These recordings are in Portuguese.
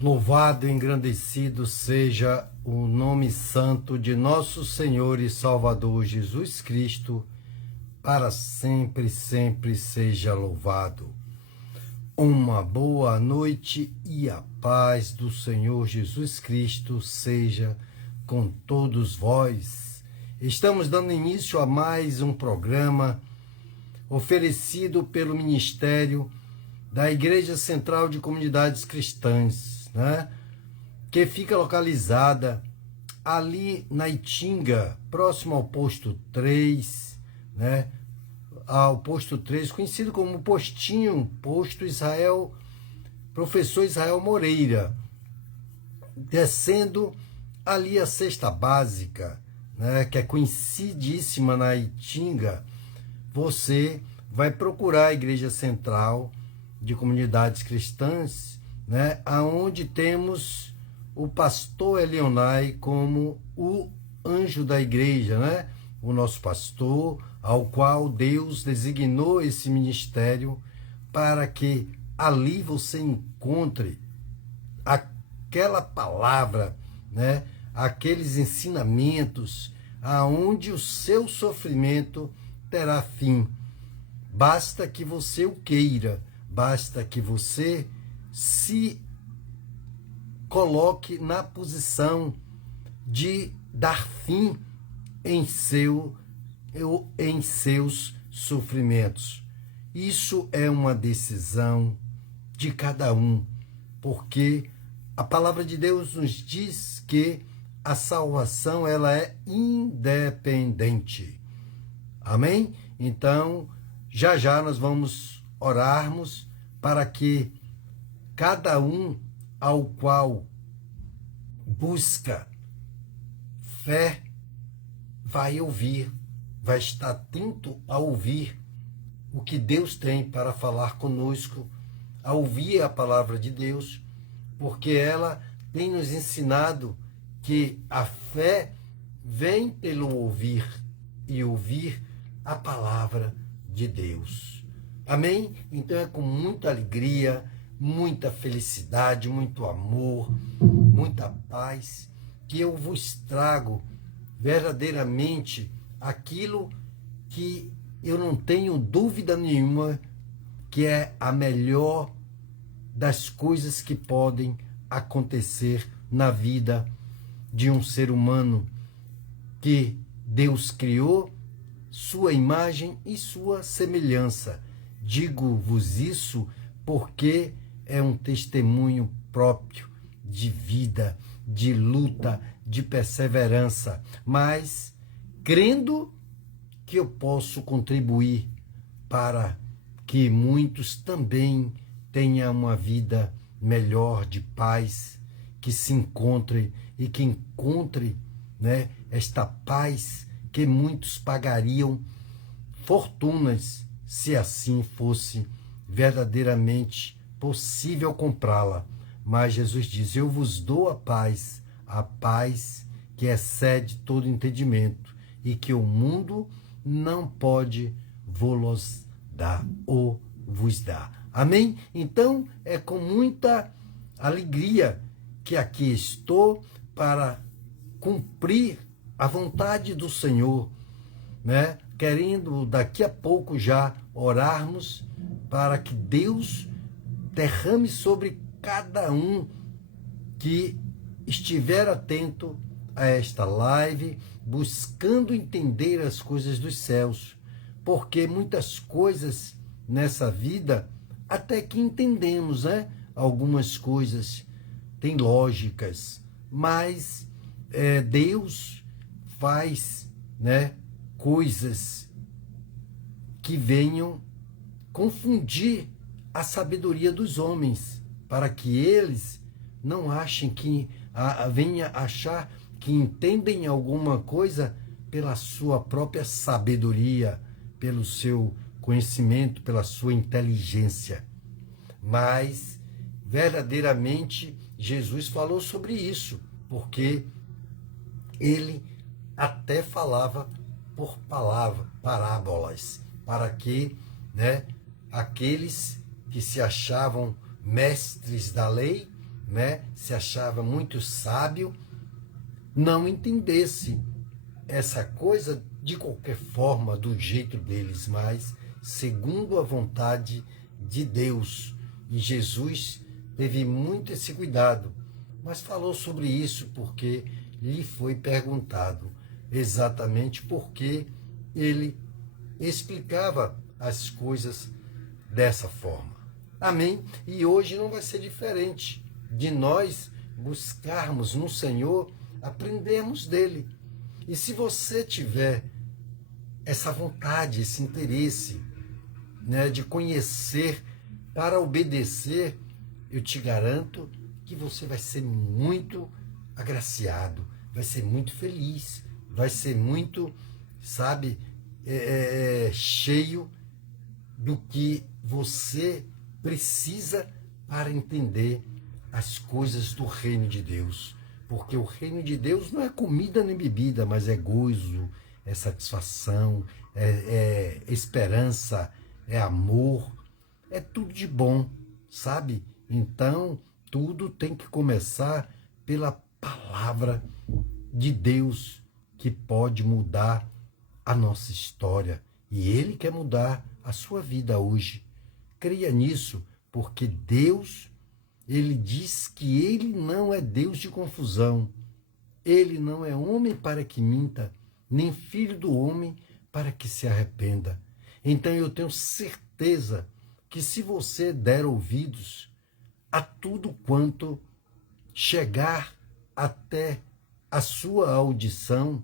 Louvado e engrandecido seja o nome santo de nosso Senhor e Salvador Jesus Cristo, para sempre, sempre seja louvado. Uma boa noite e a paz do Senhor Jesus Cristo seja com todos vós. Estamos dando início a mais um programa oferecido pelo Ministério da Igreja Central de Comunidades Cristãs, que fica localizada ali na Itinga, próximo ao posto 3, ao posto 3, conhecido como Posto Israel, Professor Israel Moreira, descendo ali a cesta básica, que é conhecidíssima na Itinga. Você vai procurar a Igreja Central de Comunidades Cristãs, aonde temos o pastor Elionai como o anjo da igreja, o nosso pastor, ao qual Deus designou esse ministério para que ali você encontre aquela palavra, aqueles ensinamentos, aonde o seu sofrimento terá fim. Basta que você o queira, basta que você se coloque na posição de dar fim em seus sofrimentos. Isso é uma decisão de cada um, porque a palavra de Deus nos diz que a salvação ela é independente. Amém? Então, já nós vamos orarmos para que cada um ao qual busca fé vai ouvir, vai estar atento a ouvir o que Deus tem para falar conosco, a ouvir a palavra de Deus, porque ela tem nos ensinado que a fé vem pelo ouvir e ouvir a palavra de Deus. Amém? Então é com muita alegria, muita felicidade, muito amor, muita paz, que eu vos trago verdadeiramente aquilo que eu não tenho dúvida nenhuma que é a melhor das coisas que podem acontecer na vida de um ser humano que Deus criou, sua imagem e sua semelhança. Digo-vos isso porque é um testemunho próprio de vida, de luta, de perseverança, mas crendo que eu posso contribuir para que muitos também tenham uma vida melhor, de paz, que se encontre e que encontre esta paz que muitos pagariam fortunas se assim fosse verdadeiramente possível comprá-la. Mas Jesus diz: eu vos dou a paz que excede todo entendimento e que o mundo não pode vos dar ou vos dar. Amém? Então é com muita alegria que aqui estou para cumprir a vontade do Senhor, querendo daqui a pouco já orarmos para que Deus derrame sobre cada um que estiver atento a esta live, buscando entender as coisas dos céus, porque muitas coisas nessa vida até que entendemos, algumas coisas têm lógicas, mas Deus faz, coisas que venham confundir a sabedoria dos homens, para que eles não achem que venha achar que entendem alguma coisa pela sua própria sabedoria, pelo seu conhecimento, pela sua inteligência. Mas verdadeiramente Jesus falou sobre isso, porque ele até falava por parábolas, para que aqueles que se achavam mestres da lei né, se achava muito sábio, não entendesse essa coisa de qualquer forma, do jeito deles, mas segundo a vontade de Deus. E Jesus teve muito esse cuidado, mas falou sobre isso porque lhe foi perguntado exatamente porque ele explicava as coisas dessa forma. Amém? E hoje não vai ser diferente de nós buscarmos no Senhor, aprendermos dele. E se você tiver essa vontade, esse interesse, né, de conhecer para obedecer, eu te garanto que você vai ser muito agraciado, vai ser muito feliz, vai ser muito, sabe, cheio do que você precisa para entender as coisas do reino de Deus. Porque o reino de Deus não é comida nem bebida, mas é gozo, é satisfação, é esperança, é amor, é tudo de bom, sabe? Então, tudo tem que começar pela palavra de Deus, que pode mudar a nossa história. E Ele quer mudar a sua vida hoje. Creia nisso, porque Deus, Ele diz que Ele não é Deus de confusão. Ele não é homem para que minta, nem filho do homem para que se arrependa. Então eu tenho certeza que se você der ouvidos a tudo quanto chegar até a sua audição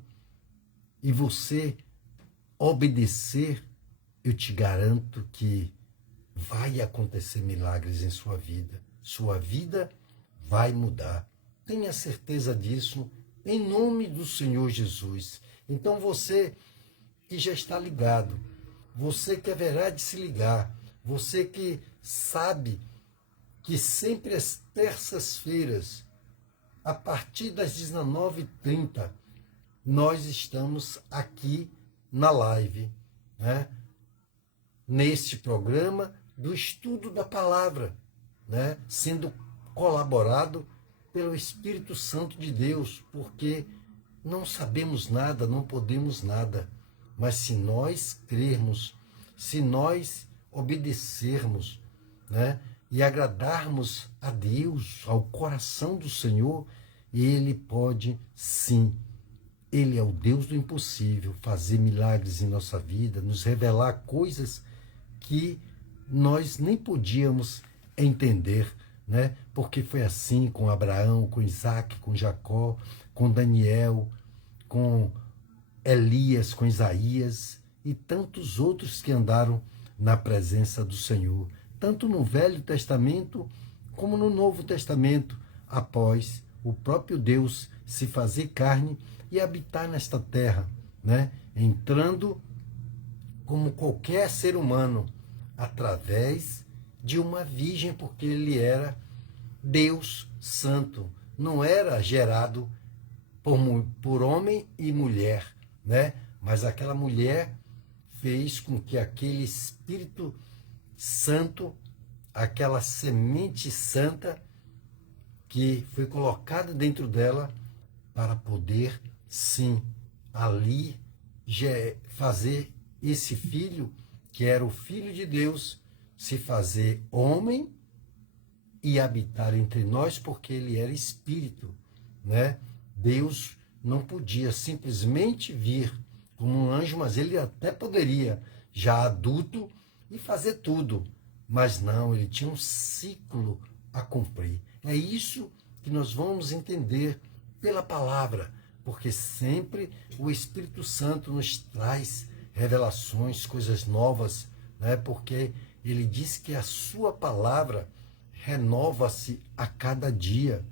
e você obedecer, eu te garanto que vai acontecer milagres em sua vida. Sua vida vai mudar. Tenha certeza disso, em nome do Senhor Jesus. Então você que já está ligado, você que haverá de se ligar, você que sabe que sempre às terças-feiras, a partir das 19h30, nós estamos aqui na live, né? Neste programa do estudo da palavra, né? Sendo colaborado pelo Espírito Santo de Deus, porque não sabemos nada, não podemos nada, mas se nós crermos, se nós obedecermos, né? E agradarmos a Deus, ao coração do Senhor, Ele pode sim. Ele é o Deus do impossível, fazer milagres em nossa vida, nos revelar coisas que nós nem podíamos entender, né? Porque foi assim com Abraão, com Isaac, com Jacó, com Daniel, com Elias, com Isaías e tantos outros que andaram na presença do Senhor, tanto no Velho Testamento como no Novo Testamento, após o próprio Deus se fazer carne e habitar nesta terra, né? Entrando como qualquer ser humano, através de uma virgem, porque ele era Deus Santo, não era gerado por homem e mulher, né? Mas aquela mulher fez com que aquele Espírito Santo, aquela semente santa que foi colocada dentro dela para poder, sim, ali fazer esse filho, que era o Filho de Deus, se fazer homem e habitar entre nós, porque ele era Espírito, né? Deus não podia simplesmente vir como um anjo, mas ele até poderia, já adulto, e fazer tudo. Mas não, ele tinha um ciclo a cumprir. É isso que nós vamos entender pela palavra, porque sempre o Espírito Santo nos traz revelações, coisas novas, né? Porque ele diz que a sua palavra renova-se a cada dia,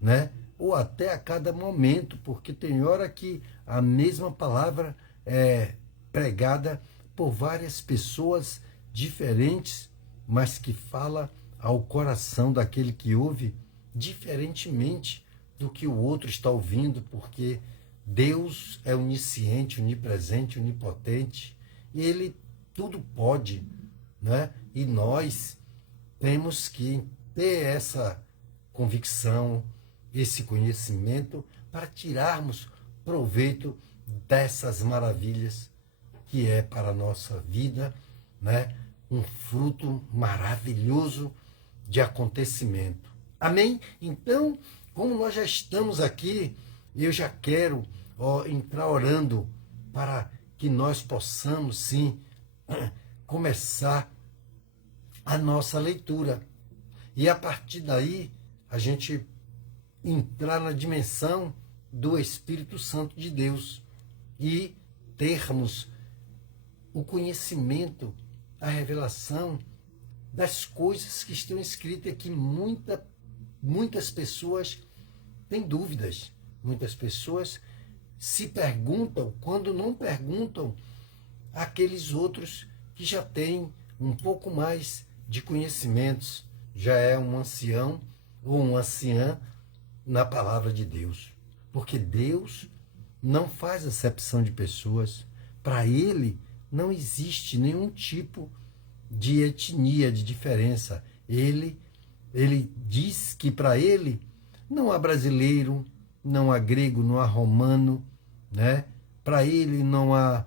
né? Ou até a cada momento, porque tem hora que a mesma palavra é pregada por várias pessoas diferentes, mas que fala ao coração daquele que ouve diferentemente do que o outro está ouvindo, porque Deus é onisciente, onipresente, onipotente, e Ele tudo pode, né? E nós temos que ter essa convicção, esse conhecimento, para tirarmos proveito dessas maravilhas que é para a nossa vida, né? Um fruto maravilhoso de acontecimento. Amém? Então, como nós já estamos aqui, eu já quero entrar orando para que nós possamos, sim, começar a nossa leitura. E a partir daí, a gente entrar na dimensão do Espírito Santo de Deus e termos o conhecimento, a revelação das coisas que estão escritas aqui. Muitas pessoas têm dúvidas, muitas pessoas se perguntam quando não perguntam àqueles outros que já têm um pouco mais de conhecimentos, já é um ancião ou uma anciã na palavra de Deus. Porque Deus não faz acepção de pessoas. Para Ele não existe nenhum tipo de etnia, de diferença. Ele diz que para Ele não há brasileiro, não há grego, não há romano, né? Para Ele não há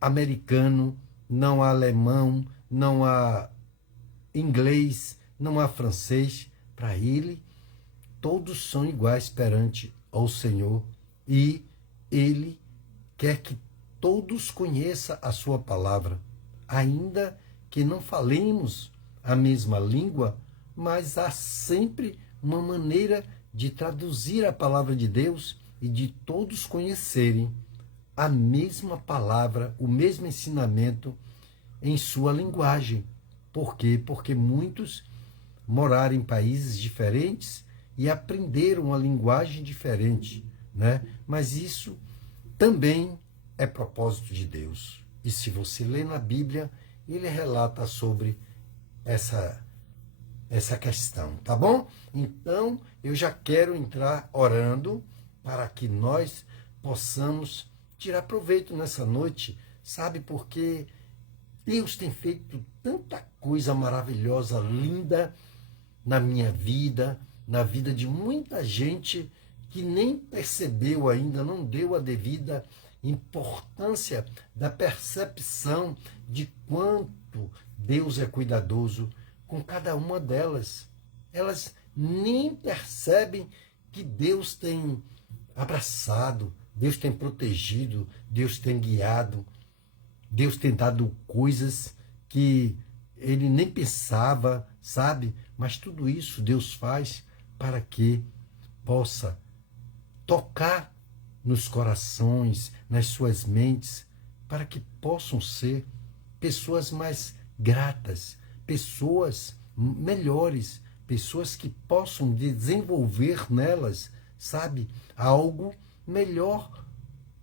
americano, não há alemão, não há inglês, não há francês. Para Ele, todos são iguais perante ao Senhor, e Ele quer que todos conheçam a sua palavra, ainda que não falemos a mesma língua, mas há sempre uma maneira de traduzir a palavra de Deus e de todos conhecerem a mesma palavra, o mesmo ensinamento em sua linguagem. Por quê? Porque muitos moraram em países diferentes e aprenderam uma linguagem diferente, né? Mas isso também é propósito de Deus. E se você lê na Bíblia, ele relata sobre essa questão, tá bom? Então, eu já quero entrar orando para que nós possamos tirar proveito nessa noite, sabe? Porque Deus tem feito tanta coisa maravilhosa, linda na minha vida, na vida de muita gente que nem percebeu ainda, não deu a devida importância da percepção de quanto Deus é cuidadoso com cada uma delas. Elas nem percebem que Deus tem abraçado, Deus tem protegido, Deus tem guiado, Deus tem dado coisas que ele nem pensava, sabe? Mas tudo isso Deus faz para que possa tocar nos corações, nas suas mentes, para que possam ser pessoas mais gratas, pessoas melhores, pessoas que possam desenvolver nelas, sabe, algo melhor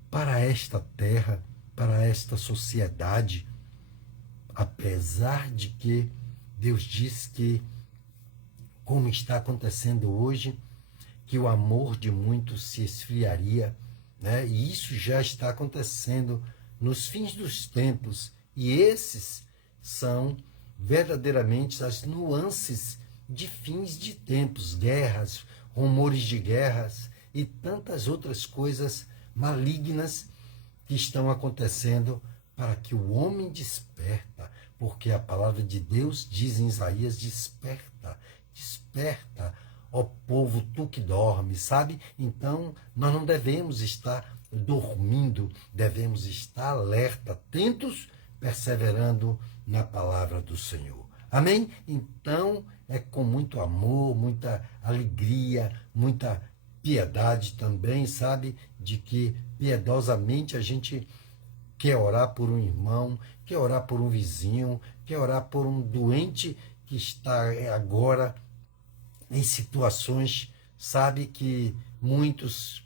para esta terra, para esta sociedade. Apesar de que Deus diz que, como está acontecendo hoje, que o amor de muitos se esfriaria, né? E isso já está acontecendo nos fins dos tempos. E esses são verdadeiramente as nuances de fins de tempos, guerras, rumores de guerras e tantas outras coisas malignas que estão acontecendo para que o homem desperta, porque a palavra de Deus diz em Isaías: desperta, desperta, ó povo, tu que dorme, sabe? Então, nós não devemos estar dormindo, devemos estar alerta, atentos, perseverando na palavra do Senhor. Amém? Então, é com muito amor, muita alegria, muita piedade também, sabe? De que piedosamente a gente quer orar por um irmão, quer orar por um vizinho, quer orar por um doente que está agora em situações, sabe, que muitos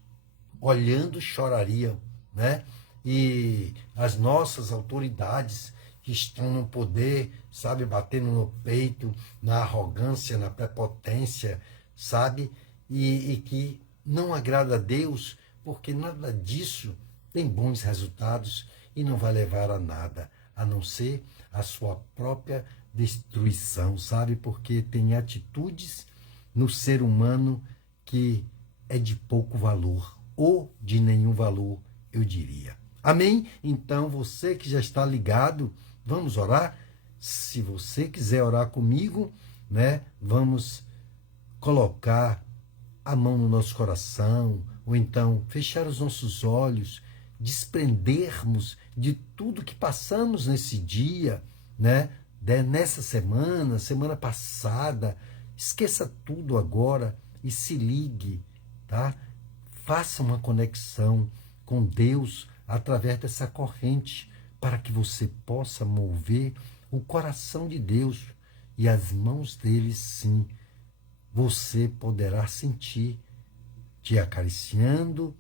olhando chorariam, né? E as nossas autoridades que estão no poder, sabe, batendo no peito, na arrogância, na prepotência, sabe, e que não agrada a Deus, porque nada disso tem bons resultados e não vai levar a nada, a não ser a sua própria destruição, sabe, porque tem atitudes no ser humano que é de pouco valor, ou de nenhum valor, eu diria. Amém? Então, você que já está ligado, vamos orar? Se você quiser orar comigo, né, vamos colocar a mão no nosso coração, ou então fechar os nossos olhos, desprendermos de tudo que passamos nesse dia, né? Nessa semana passada. Esqueça tudo agora e se ligue, tá? Faça uma conexão com Deus através dessa corrente, para que você possa mover o coração de Deus e as mãos dele, sim. Você poderá sentir te acariciando,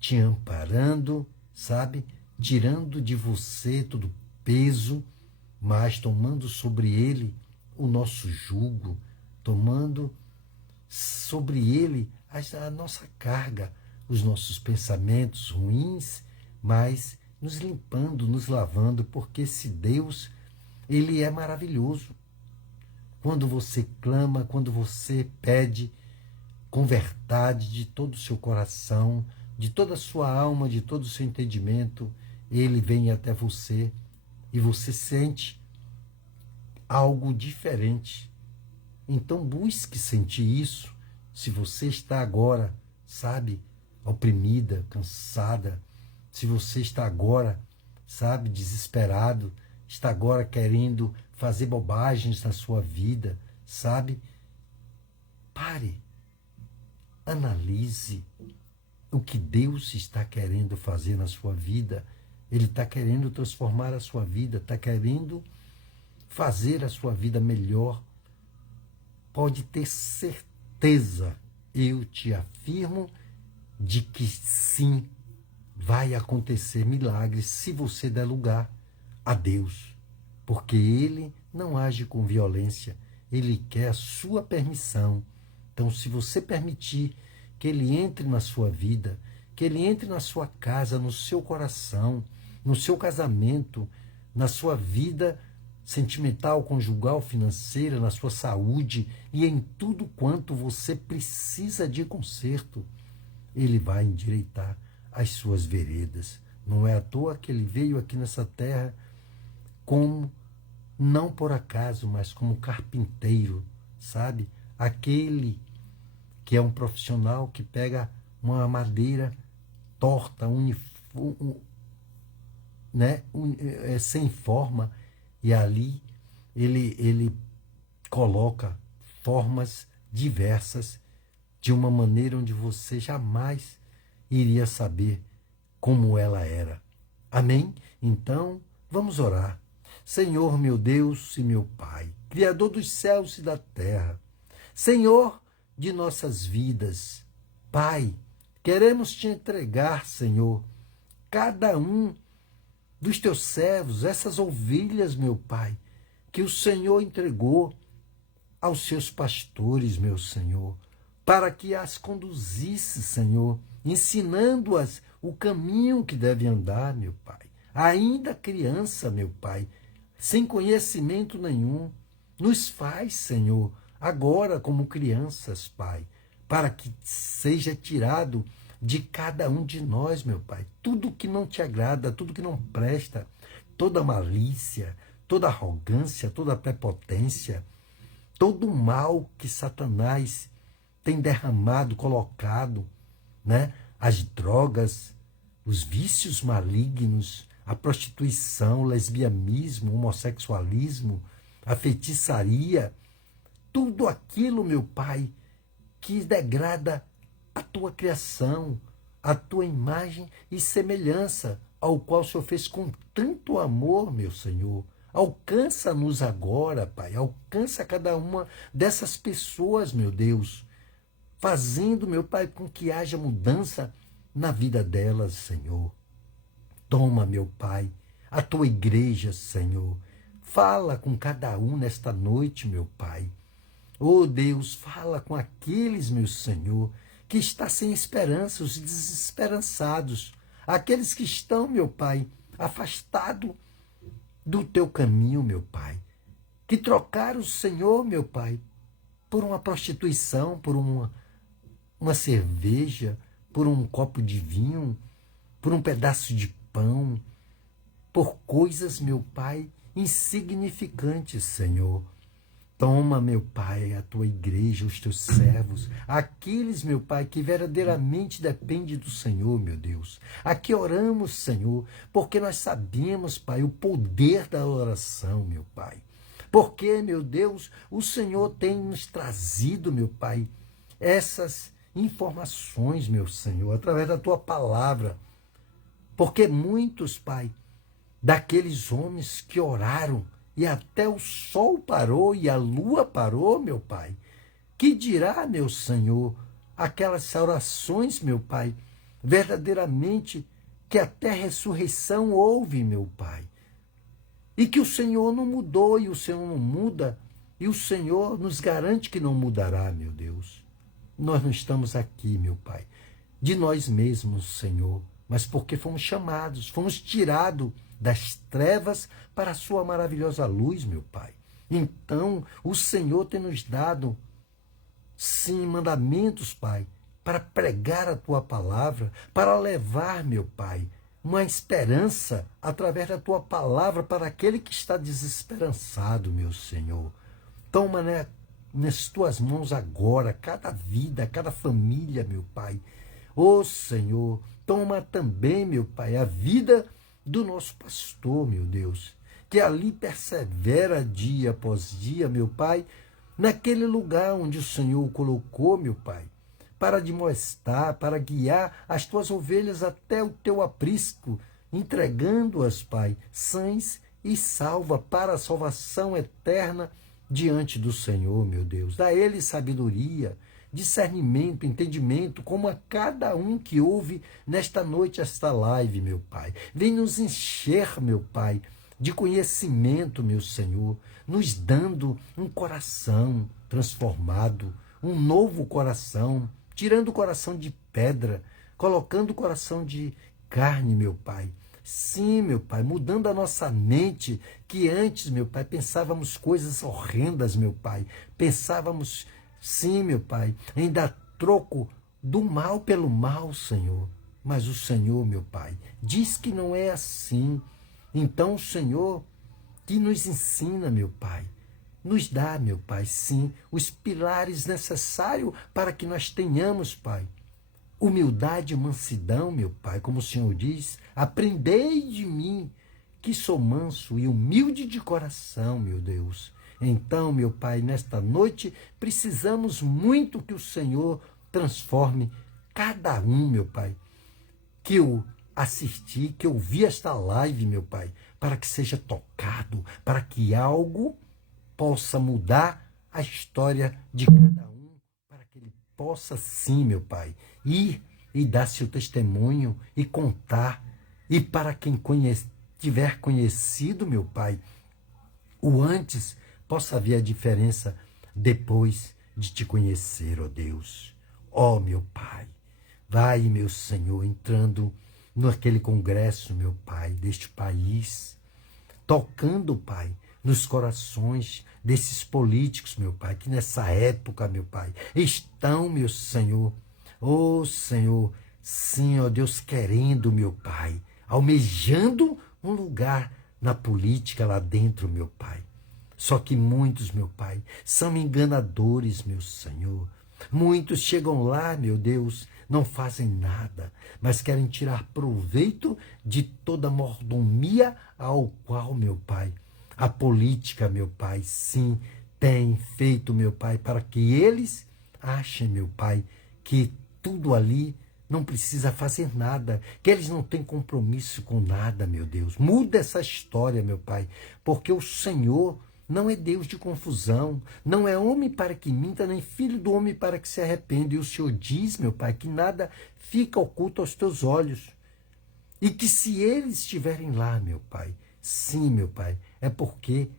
te amparando, sabe? Tirando de você todo peso, mas tomando sobre ele o nosso jugo, tomando sobre ele a nossa carga, os nossos pensamentos ruins, mas nos limpando, nos lavando, porque esse Deus, ele é maravilhoso. Quando você clama, quando você pede com verdade de todo o seu coração, de toda a sua alma, de todo o seu entendimento, ele vem até você e você sente algo diferente. Então busque sentir isso. Se você está agora, sabe, oprimida, cansada, se você está agora, sabe, desesperado, está agora querendo fazer bobagens na sua vida, sabe, pare, analise o que Deus está querendo fazer na sua vida. Ele está querendo transformar a sua vida, está querendo fazer a sua vida melhor. Pode ter certeza, eu te afirmo, de que sim, vai acontecer milagres se você der lugar a Deus. Porque Ele não age com violência, Ele quer a sua permissão. Então, se você permitir que Ele entre na sua vida, que Ele entre na sua casa, no seu coração, no seu casamento, na sua vida sentimental, conjugal, financeira, na sua saúde e em tudo quanto você precisa de conserto, Ele vai endireitar as suas veredas. Não é à toa que Ele veio aqui nessa terra como, não por acaso, mas como carpinteiro, sabe? Aquele que é um profissional que pega uma madeira torta, sem forma, e ali ele coloca formas diversas de uma maneira onde você jamais iria saber como ela era. Amém? Então, vamos orar. Senhor, meu Deus e meu Pai, Criador dos céus e da terra, Senhor de nossas vidas, Pai, queremos te entregar, Senhor, cada um dos teus servos, essas ovelhas, meu Pai, que o Senhor entregou aos seus pastores, meu Senhor, para que as conduzisse, Senhor, ensinando-as o caminho que deve andar, meu Pai. Ainda criança, meu Pai, sem conhecimento nenhum, nos faz, Senhor, agora como crianças, Pai, para que seja tirado de cada um de nós, meu Pai, tudo que não te agrada, tudo que não presta, toda malícia, toda arrogância, toda prepotência, todo o mal que Satanás tem derramado, colocado, né? As drogas, os vícios malignos, a prostituição, o lesbianismo, o homossexualismo, a feitiçaria, tudo aquilo, meu Pai, que degrada a tua criação, a tua imagem e semelhança, ao qual o Senhor fez com tanto amor, meu Senhor. Alcança-nos agora, Pai, alcança cada uma dessas pessoas, meu Deus, fazendo, meu Pai, com que haja mudança na vida delas, Senhor. Toma, meu Pai, a tua igreja, Senhor. Fala com cada um nesta noite, meu Pai. Oh, Deus, fala com aqueles, meu Senhor, que está sem esperança, os desesperançados, aqueles que estão, meu Pai, afastados do teu caminho, meu Pai, que trocaram o Senhor, meu Pai, por uma prostituição, por uma cerveja, por um copo de vinho, por um pedaço de pão, por coisas, meu Pai, insignificantes, Senhor. Toma, meu Pai, a tua igreja, os teus servos, aqueles, meu Pai, que verdadeiramente dependem do Senhor, meu Deus. Aqui oramos, Senhor, porque nós sabemos, Pai, o poder da oração, meu Pai. Porque, meu Deus, o Senhor tem nos trazido, meu Pai, essas informações, meu Senhor, através da tua palavra. Porque muitos, Pai, daqueles homens que oraram, e até o sol parou e a lua parou, meu Pai. Que dirá, meu Senhor, aquelas orações, meu Pai, verdadeiramente que até ressurreição houve, meu Pai. E que o Senhor não mudou e o Senhor não muda, e o Senhor nos garante que não mudará, meu Deus. Nós não estamos aqui, meu Pai, de nós mesmos, Senhor, mas porque fomos chamados, fomos tirados das trevas para a sua maravilhosa luz, meu Pai. Então, o Senhor tem nos dado, sim, mandamentos, Pai, para pregar a tua palavra, para levar, meu Pai, uma esperança através da tua palavra para aquele que está desesperançado, meu Senhor. Toma, né, nas tuas mãos agora cada vida, cada família, meu Pai. Ô Senhor, toma também, meu Pai, a vida do nosso pastor, meu Deus, que ali persevera dia após dia, meu Pai, naquele lugar onde o Senhor o colocou, meu Pai, para admoestar, para guiar as tuas ovelhas até o teu aprisco, entregando-as, Pai, sãs e salva para a salvação eterna diante do Senhor, meu Deus. Dá a ele sabedoria, discernimento, entendimento, como a cada um que ouve nesta noite esta live, meu Pai. Vem nos encher, meu Pai, de conhecimento, meu Senhor, nos dando um coração transformado, um novo coração, tirando o coração de pedra, colocando o coração de carne, meu Pai. Sim, meu Pai, mudando a nossa mente, que antes, meu Pai, pensávamos coisas horrendas, meu Pai. Pensávamos, sim, meu Pai, em dar troco do mal pelo mal, Senhor. Mas o Senhor, meu Pai, diz que não é assim. Então, o Senhor que nos ensina, meu Pai, nos dá, meu Pai, sim, os pilares necessários para que nós tenhamos, Pai, humildade e mansidão, meu Pai, como o Senhor diz, aprendei de mim, que sou manso e humilde de coração, meu Deus. Então, meu Pai, nesta noite, precisamos muito que o Senhor transforme cada um, meu Pai, que eu assisti, que eu vi esta live, meu Pai, para que seja tocado, para que algo possa mudar a história de cada um, para que ele possa sim, meu Pai, ir e dar seu testemunho e contar, e para quem tiver conhecido, meu Pai, o antes, possa ver a diferença depois de te conhecer, ó Deus. Ó meu Pai, vai, meu Senhor, entrando naquele congresso, meu Pai, deste país, tocando, Pai, nos corações desses políticos, meu Pai, que nessa época, meu Pai, estão, meu Senhor, ô Senhor, sim, ó Deus, querendo, meu Pai, almejando um lugar na política lá dentro, meu Pai. Só que muitos, meu Pai, são enganadores, meu Senhor. Muitos chegam lá, meu Deus, não fazem nada, mas querem tirar proveito de toda mordomia ao qual, meu Pai, a política, meu Pai, sim, tem feito, meu Pai, para que eles achem, meu Pai, que tudo ali não precisa fazer nada, que eles não têm compromisso com nada, meu Deus. Muda essa história, meu Pai, porque o Senhor não é Deus de confusão, não é homem para que minta, nem filho do homem para que se arrependa. E o Senhor diz, meu Pai, que nada fica oculto aos teus olhos. E que se eles estiverem lá, meu Pai, sim, meu Pai, é porque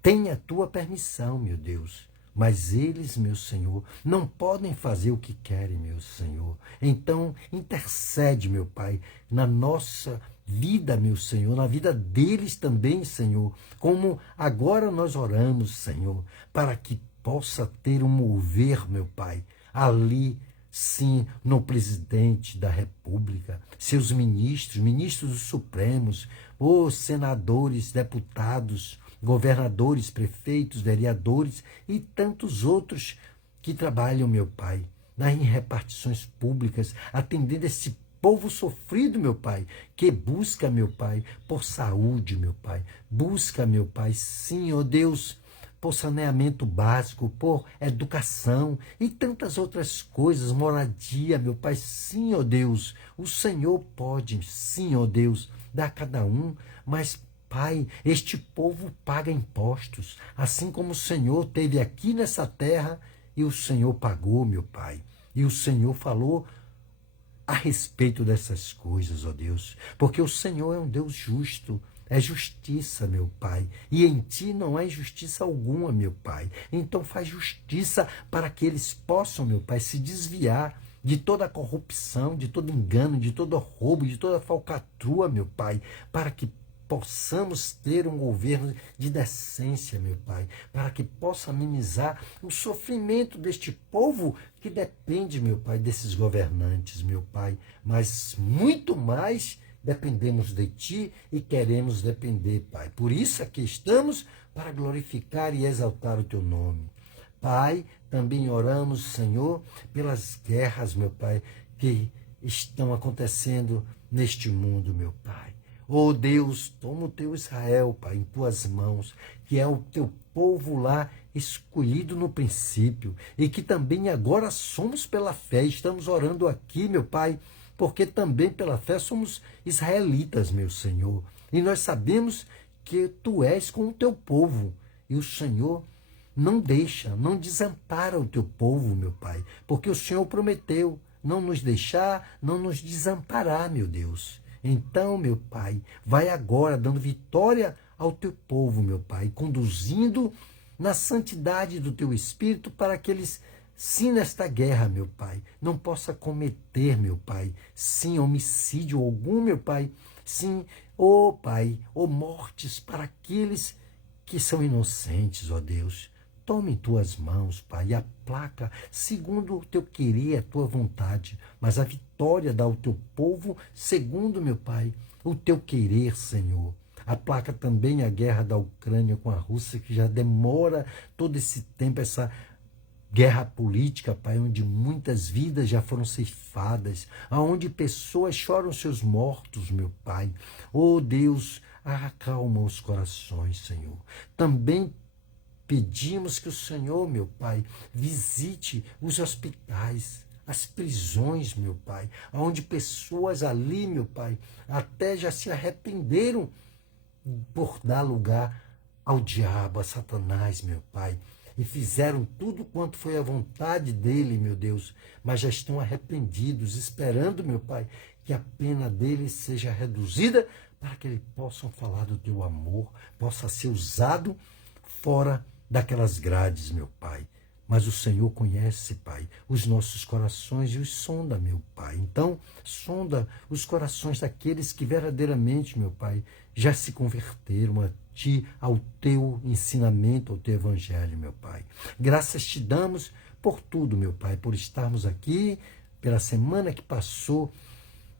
tem a tua permissão, meu Deus. Mas eles, meu Senhor, não podem fazer o que querem, meu Senhor. Então, intercede, meu Pai, na nossa vida, meu Senhor, na vida deles também, Senhor. Como agora nós oramos, Senhor, para que possa ter um mover, meu Pai, ali, sim, no presidente da República, seus ministros, ministros supremos, os senadores, deputados, governadores, prefeitos, vereadores e tantos outros que trabalham, meu Pai, em repartições públicas, atendendo esse povo sofrido, meu Pai, que busca, meu Pai, por saúde, meu Pai. Busca, meu Pai, sim, ó Deus, por saneamento básico, por educação e tantas outras coisas, moradia, meu Pai. Sim, ó Deus, o Senhor pode, sim, ó Deus, dar a cada um, mas Pai, este povo paga impostos, assim como o Senhor teve aqui nessa terra e o Senhor pagou, meu Pai. E o Senhor falou a respeito dessas coisas, ó Deus, porque o Senhor é um Deus justo, é justiça, meu Pai, e em Ti não há injustiça alguma, meu Pai. Então faz justiça para que eles possam, meu Pai, se desviar de toda a corrupção, de todo engano, de todo roubo, de toda falcatrua, meu Pai, para que possamos ter um governo de decência, meu Pai, para que possa amenizar o sofrimento deste povo que depende, meu Pai, desses governantes, meu Pai, mas muito mais dependemos de Ti e queremos depender, Pai. Por isso aqui estamos para glorificar e exaltar o Teu nome. Pai, também oramos, Senhor, pelas guerras, meu Pai, que estão acontecendo neste mundo, meu Pai. Oh Deus, toma o teu Israel, Pai, em tuas mãos, que é o teu povo lá escolhido no princípio e que também agora somos pela fé. Estamos orando aqui, meu Pai, porque também pela fé somos israelitas, meu Senhor. E nós sabemos que tu és com o teu povo e o Senhor não deixa, não desampara o teu povo, meu Pai, porque o Senhor prometeu não nos deixar, não nos desamparar, meu Deus. Então, meu Pai, vai agora dando vitória ao teu povo, meu Pai, conduzindo na santidade do teu Espírito para que eles, sim, nesta guerra, meu Pai, não possa cometer, meu Pai, sim, homicídio algum, meu Pai, sim, ó Pai, ó mortes para aqueles que são inocentes, ó Deus. Tome em tuas mãos, Pai, e aplaca segundo o teu querer, a tua vontade, mas a vitória dá ao teu povo segundo, meu Pai, o teu querer, Senhor. Aplaca também a guerra da Ucrânia com a Rússia, que já demora todo esse tempo, essa guerra política, Pai, onde muitas vidas já foram ceifadas, aonde pessoas choram seus mortos, meu Pai. Oh Deus, acalma os corações, Senhor. Também pedimos que o Senhor, meu Pai, visite os hospitais, as prisões, meu Pai, onde pessoas ali, meu Pai, até já se arrependeram por dar lugar ao diabo, a Satanás, meu Pai, e fizeram tudo quanto foi a vontade dele, meu Deus, mas já estão arrependidos, esperando, meu Pai, que a pena deles seja reduzida para que eles possam falar do teu amor, possa ser usado fora daquelas grades, meu Pai. Mas o Senhor conhece, Pai, os nossos corações e os sonda, meu Pai. Então, sonda os corações daqueles que verdadeiramente, meu Pai, já se converteram a Ti, ao Teu ensinamento, ao Teu Evangelho, meu Pai. Graças te damos por tudo, meu Pai, por estarmos aqui, pela semana que passou,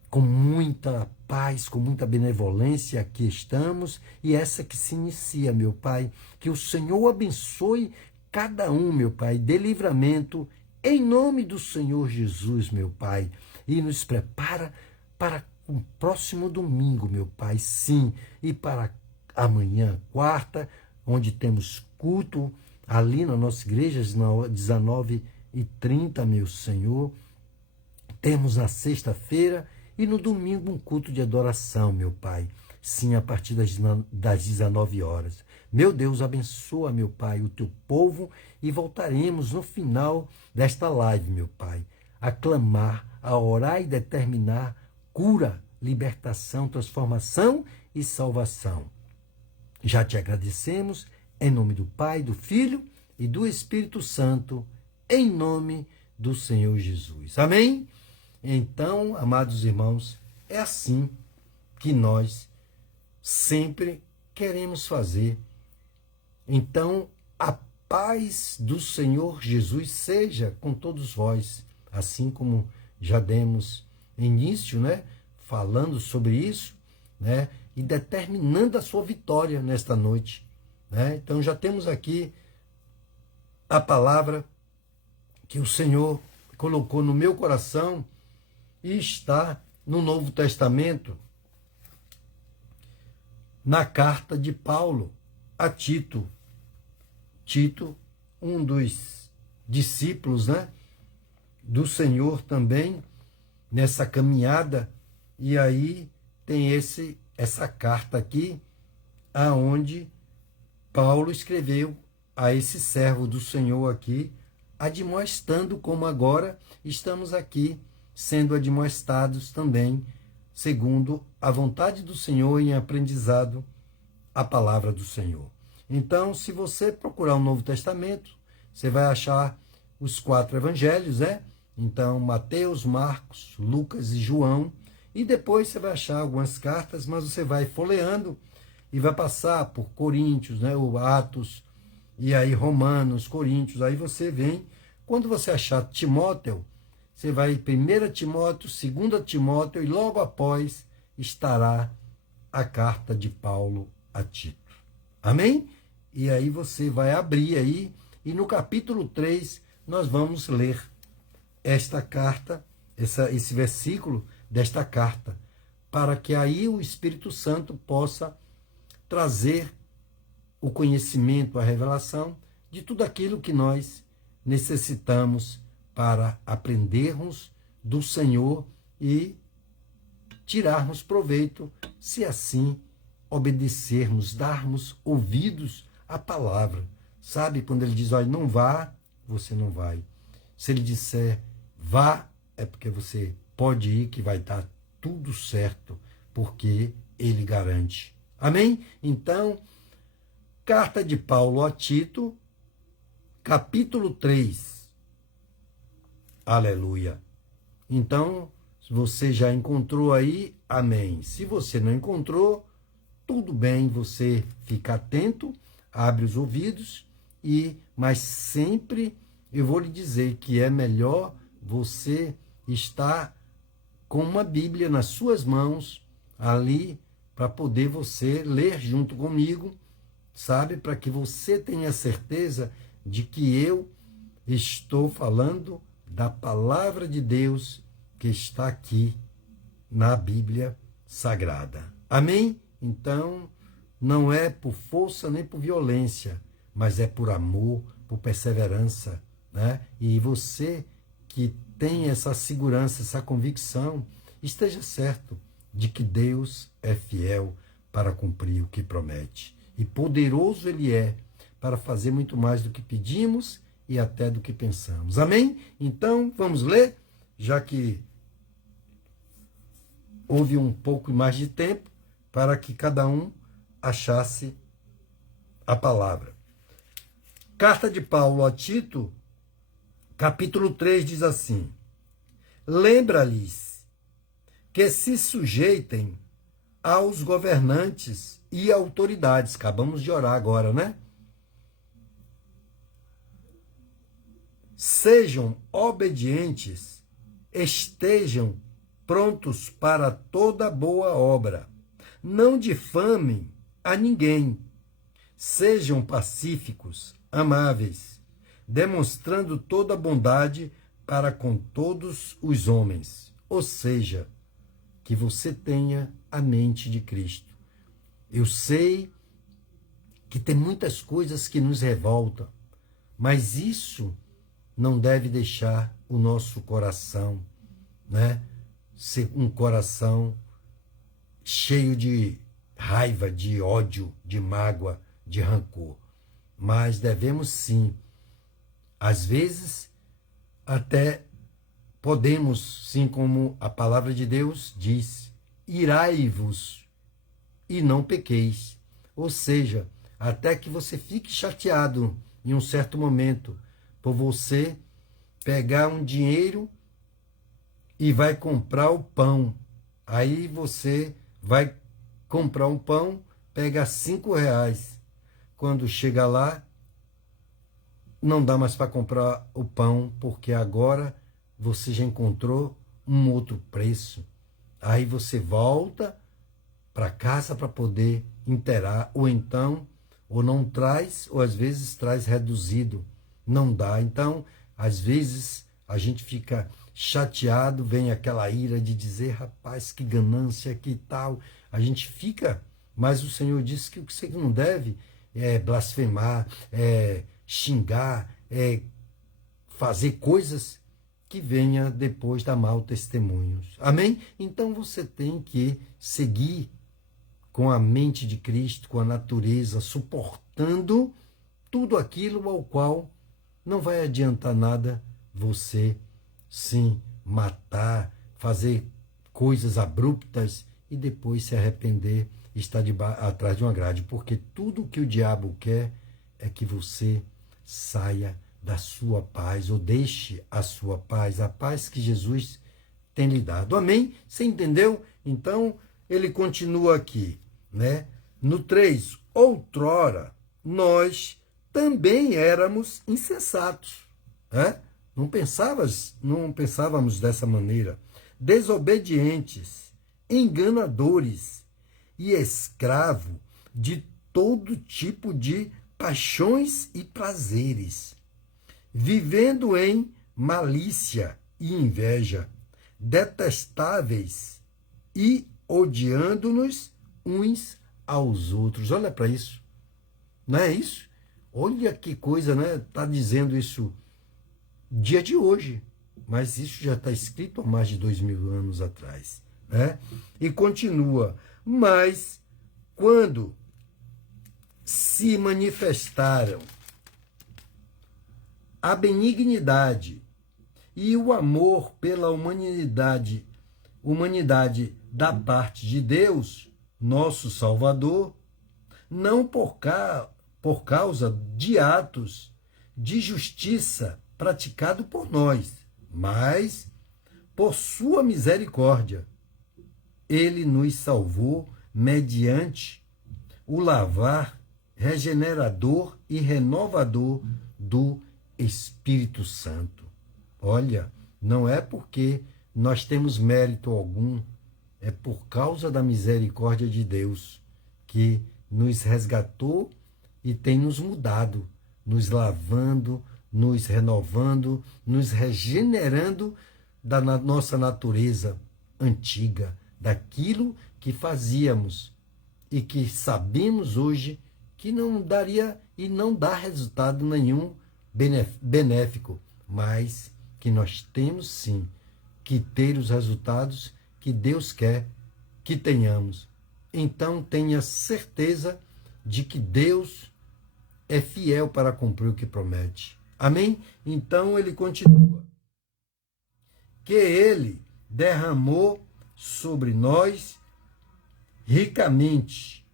com muita paz, com muita benevolência, aqui estamos, e essa que se inicia, meu Pai, que o Senhor abençoe cada um, meu Pai, dê livramento, em nome do Senhor Jesus, meu Pai, e nos prepara para o próximo domingo, meu Pai, sim, e para amanhã, quarta, onde temos culto, ali na nossa igreja, às 19h30, meu Senhor, temos na sexta-feira, e no domingo um culto de adoração, meu Pai. Sim, a partir das 19 horas. Meu Deus, abençoa, meu Pai, o teu povo e voltaremos no final desta live, meu Pai, a clamar, a orar e determinar cura, libertação, transformação e salvação. Já te agradecemos, em nome do Pai, do Filho e do Espírito Santo, em nome do Senhor Jesus. Amém? Então, amados irmãos, é assim que nós sempre queremos fazer. Então, paz do Senhor Jesus seja com todos vós, assim como já demos início, né, falando sobre isso, né, e determinando a sua vitória nesta noite, né? Então já temos aqui a palavra que o Senhor colocou no meu coração e está no Novo Testamento, na carta de Paulo a Tito. Tito, um dos discípulos, né, do Senhor também, nessa caminhada, e aí tem essa carta aqui, aonde Paulo escreveu a esse servo do Senhor aqui, admoestando como agora estamos aqui, sendo admoestados também, segundo a vontade do Senhor em aprendizado, a palavra do Senhor. Então, se você procurar o Novo Testamento, você vai achar os 4 evangelhos, né? Então, Mateus, Marcos, Lucas e João. E depois você vai achar algumas cartas, mas você vai folheando e vai passar por Coríntios, né? O Atos, e aí Romanos, Coríntios. Aí você vem, quando você achar Timóteo, você vai 1 Timóteo, 2 Timóteo, e logo após estará a carta de Paulo a Tito. Amém? E aí você vai abrir aí, e no capítulo 3 nós vamos ler esta carta, esse versículo desta carta, para que aí o Espírito Santo possa trazer o conhecimento, a revelação de tudo aquilo que nós necessitamos para aprendermos do Senhor e tirarmos proveito, se assim obedecermos, darmos ouvidos à palavra. Sabe, quando ele diz, olha, não vá, você não vai. Se ele disser, vá, é porque você pode ir, que vai dar tudo certo, porque ele garante. Amém? Então, carta de Paulo a Tito, capítulo 3. Aleluia. Então, se você já encontrou aí, amém. Se você não encontrou, tudo bem, você fica atento, abre os ouvidos, mas sempre eu vou lhe dizer que é melhor você estar com uma Bíblia nas suas mãos, ali, para poder você ler junto comigo, sabe? Para que você tenha certeza de que eu estou falando da palavra de Deus que está aqui na Bíblia Sagrada. Amém? Então, não é por força nem por violência, mas é por amor, por perseverança, né? E você que tem essa segurança, essa convicção, esteja certo de que Deus é fiel para cumprir o que promete. E poderoso Ele é para fazer muito mais do que pedimos e até do que pensamos. Amém? Então, vamos ler, já que houve um pouco mais de tempo para que cada um achasse a palavra. Carta de Paulo a Tito, capítulo 3, diz assim: lembra-lhes que se sujeitem aos governantes e autoridades. Acabamos de orar agora, né? Sejam obedientes, estejam prontos para toda boa obra. Não difamem a ninguém. Sejam pacíficos, amáveis, demonstrando toda bondade para com todos os homens. Ou seja, que você tenha a mente de Cristo. Eu sei que tem muitas coisas que nos revoltam, mas isso não deve deixar o nosso coração, né, ser um coração cheio de raiva, de ódio, de mágoa, de rancor. Mas devemos sim, às vezes, até podemos, sim, como a palavra de Deus diz, irai-vos e não pequeis. Ou seja, até que você fique chateado em um certo momento por você pegar um dinheiro e vai comprar o pão. Aí você vai comprar um pão, pega R$5. Quando chega lá, não dá mais para comprar o pão, porque agora você já encontrou um outro preço. Aí você volta para casa para poder inteirar, ou então, ou não traz, ou às vezes traz reduzido. Não dá. Então, às vezes, a gente fica chateado, vem aquela ira de dizer, rapaz, que ganância, que tal. A gente fica, mas o Senhor disse que o que você não deve é blasfemar, é xingar, é fazer coisas que venha depois dar mau testemunhos. Amém? Então você tem que seguir com a mente de Cristo, com a natureza, suportando tudo aquilo ao qual não vai adiantar nada você, sim, matar, fazer coisas abruptas e depois se arrepender e estar atrás de uma grade, porque tudo que o diabo quer é que você saia da sua paz, ou deixe a sua paz, a paz que Jesus tem lhe dado. Amém? Você entendeu? Então, ele continua aqui, né? No 3, outrora nós também éramos insensatos, né? Não pensávamos dessa maneira, desobedientes, enganadores e escravo de todo tipo de paixões e prazeres, vivendo em malícia e inveja, detestáveis e odiando-nos uns aos outros. Olha para isso. Não é isso? Olha que coisa, né? Está dizendo isso dia de hoje. Mas isso já está escrito há mais de 2000 anos atrás. Né? E continua. Mas quando se manifestaram a benignidade e o amor pela humanidade da parte de Deus, nosso Salvador, não por causa de atos de justiça praticado por nós, mas por sua misericórdia. Ele nos salvou mediante o lavar regenerador e renovador do Espírito Santo. Olha, não é porque nós temos mérito algum, é por causa da misericórdia de Deus que nos resgatou e tem nos mudado, nos lavando, nos renovando, nos regenerando da nossa natureza antiga, daquilo que fazíamos e que sabemos hoje que não daria e não dá resultado nenhum benéfico, mas que nós temos sim que ter os resultados que Deus quer que tenhamos. Então tenha certeza de que Deus é fiel para cumprir o que promete. Amém? Então ele continua. Que ele derramou sobre nós ricamente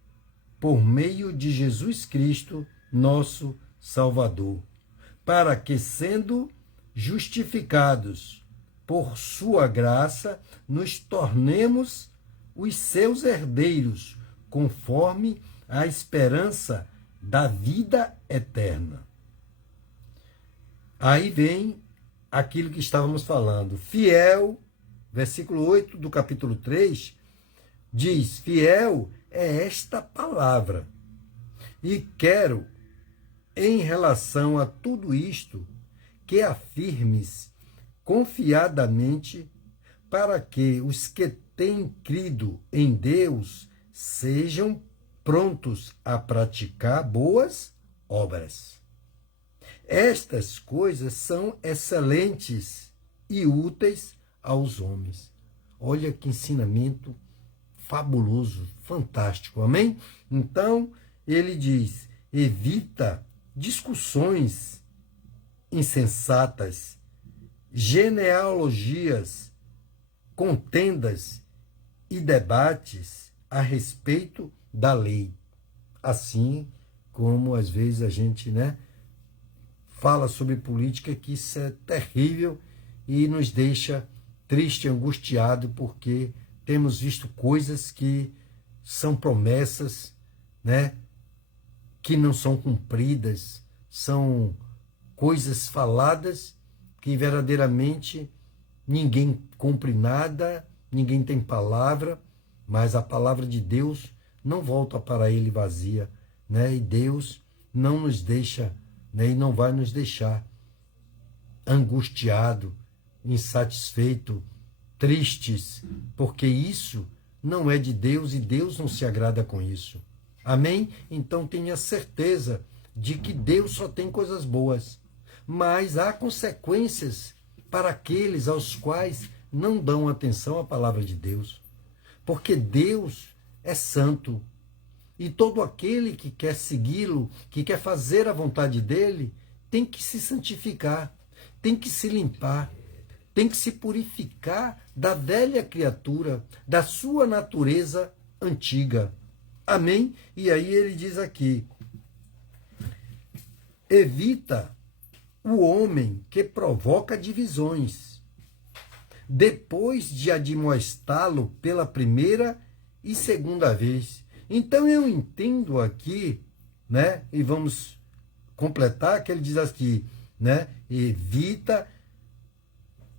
por meio de Jesus Cristo, nosso Salvador, para que, sendo justificados por sua graça, nos tornemos os seus herdeiros, conforme a esperança da vida eterna. Aí vem aquilo que estávamos falando. Fiel, versículo 8 do capítulo 3, diz, fiel é esta palavra. E quero, em relação a tudo isto, que afirmes confiadamente para que os que têm crido em Deus sejam prontos a praticar boas obras. Estas coisas são excelentes e úteis aos homens. Olha que ensinamento fabuloso, fantástico, amém? Então, ele diz, evita discussões insensatas, genealogias, contendas e debates a respeito da lei. Assim como às vezes a gente, fala sobre política, que isso é terrível e nos deixa triste, angustiado, porque temos visto coisas que são promessas, que não são cumpridas, são coisas faladas que verdadeiramente ninguém cumpre nada, ninguém tem palavra, mas a palavra de Deus não volta para ele vazia, né? E Deus não nos deixa, né? E não vai nos deixar angustiado, insatisfeito, tristes, porque isso não é de Deus e Deus não se agrada com isso. Amém? Então tenha certeza de que Deus só tem coisas boas, mas há consequências para aqueles aos quais não dão atenção à palavra de Deus, porque Deus é santo e todo aquele que quer segui-lo, que quer fazer a vontade dele, tem que se santificar, tem que se limpar, tem que se purificar da velha criatura, da sua natureza antiga. Amém? E aí ele diz aqui: evita o homem que provoca divisões, depois de admoestá-lo pela primeira e segunda vez. Então eu entendo aqui, né? E vamos completar que ele diz aqui, né? Evita,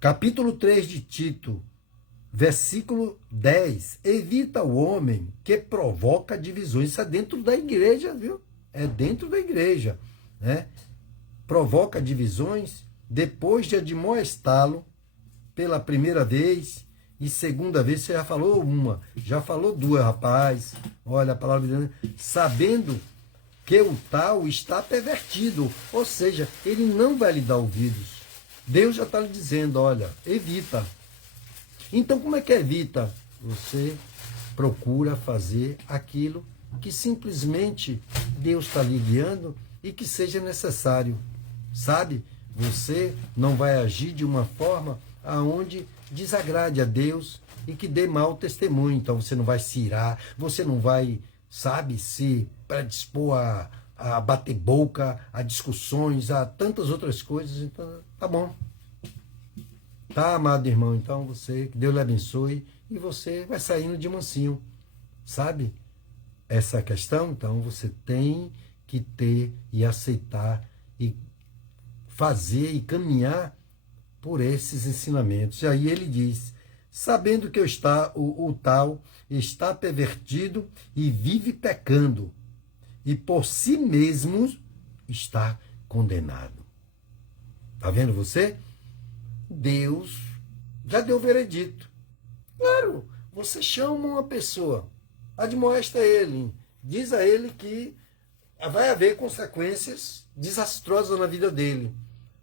capítulo 3 de Tito, versículo 10. Evita o homem que provoca divisões. Isso é dentro da igreja, viu? É dentro da igreja, né? Provoca divisões depois de admoestá-lo pela primeira vez e segunda vez. Você já falou uma, já falou duas, rapaz. Olha a palavra de Deus, sabendo que o tal está pervertido, ou seja, ele não vai lhe dar ouvidos. Deus já está lhe dizendo, olha, evita. Então como é que evita? Você procura fazer aquilo que simplesmente Deus está lhe guiando e que seja necessário. Sabe? Você não vai agir de uma forma aonde desagrade a Deus e que dê mau testemunho. Então você não vai se irar, você não vai, sabe, se predispor a bater boca, a discussões, a tantas outras coisas. Então, tá bom. Tá, amado irmão? Então você, que Deus lhe abençoe e você vai saindo de mansinho. Sabe? Essa questão, então você tem que ter e aceitar e fazer e caminhar por esses ensinamentos. E aí ele diz, sabendo que o tal está pervertido e vive pecando, e por si mesmo está condenado. Está vendo você? Deus já deu o veredito. Claro, você chama uma pessoa, admoesta ele, diz a ele que vai haver consequências desastrosas na vida dele,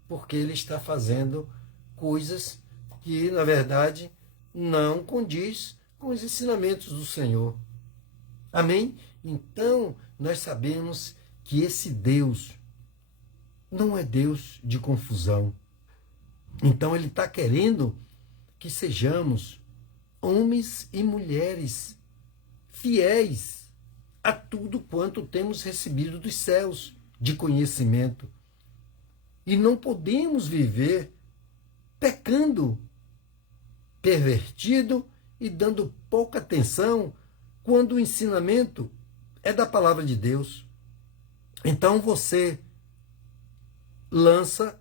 porque ele está fazendo coisas que, na verdade, não condiz com os ensinamentos do Senhor. Amém? Então, nós sabemos que esse Deus não é Deus de confusão. Então, ele está querendo que sejamos homens e mulheres fiéis a tudo quanto temos recebido dos céus de conhecimento. E não podemos viver pecando, pervertido e dando pouca atenção quando o ensinamento é da palavra de Deus. Então você lança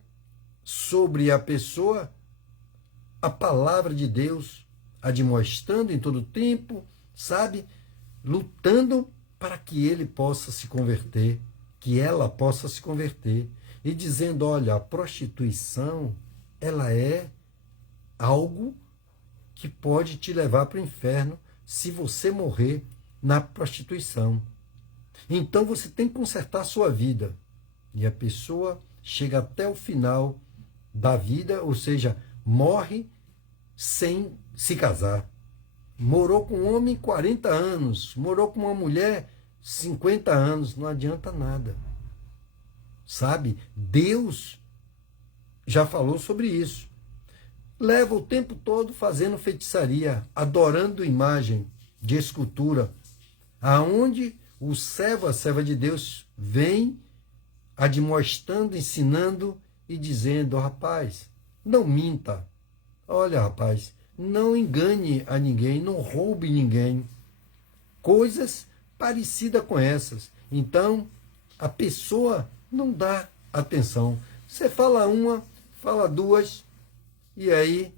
sobre a pessoa a palavra de Deus, admoestando em todo tempo, sabe? Lutando para que ele possa se converter, que ela possa se converter. E dizendo, olha, a prostituição, ela é algo que pode te levar para o inferno se você morrer na prostituição. Então você tem que consertar a sua vida. E a pessoa chega até o final da vida, ou seja, morre sem se casar. Morou com um homem 40 anos, morou com uma mulher 50 anos, não adianta nada. Sabe? Deus já falou sobre isso. Leva o tempo todo fazendo feitiçaria, adorando imagem de escultura, aonde o servo, a serva de Deus, vem admoestando, ensinando e dizendo, rapaz, não minta. Olha, rapaz, não engane a ninguém, não roube ninguém. Coisas parecidas com essas. Então, a pessoa não dá atenção. Você fala uma, fala duas, e aí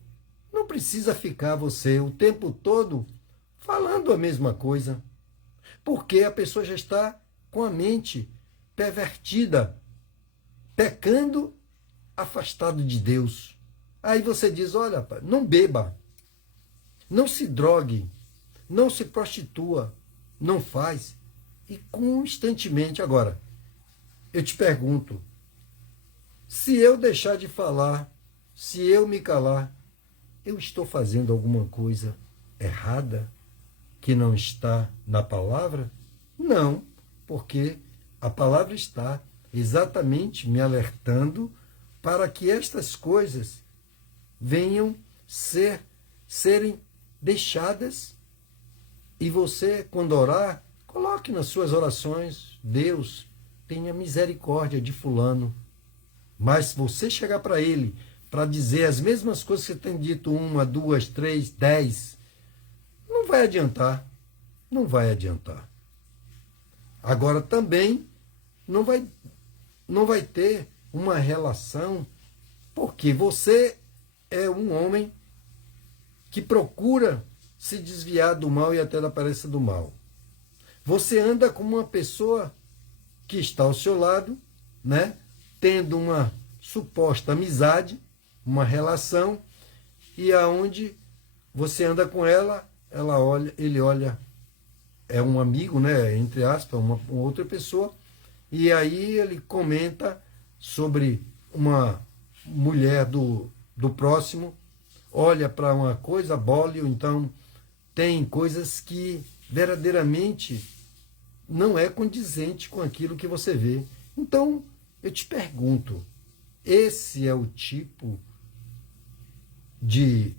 não precisa ficar você o tempo todo falando a mesma coisa, porque a pessoa já está com a mente pervertida, pecando, afastado de Deus. Aí você diz, olha, pai, não beba, não se drogue, não se prostitua, não faz. E constantemente. Agora, eu te pergunto, se eu deixar de falar, se eu me calar, eu estou fazendo alguma coisa errada que não está na palavra? Não, porque a palavra está exatamente me alertando para que estas coisas venham serem deixadas. E você, quando orar, coloque nas suas orações, Deus, tenha misericórdia de fulano. Mas se você chegar para ele para dizer as mesmas coisas que você tem dito, 1, 2, 3, 10, não vai adiantar. Não vai adiantar. Agora também não vai ter uma relação, porque você é um homem que procura se desviar do mal e até da aparência do mal. Você anda como uma pessoa que está ao seu lado, né, tendo uma suposta amizade, uma relação, e aonde você anda com ela, ele olha, é um amigo, né, entre aspas, uma outra pessoa, e aí ele comenta sobre uma mulher do próximo, olha para uma coisa, bole, ou então tem coisas que verdadeiramente não é condizente com aquilo que você vê. Então, eu te pergunto, esse é o tipo de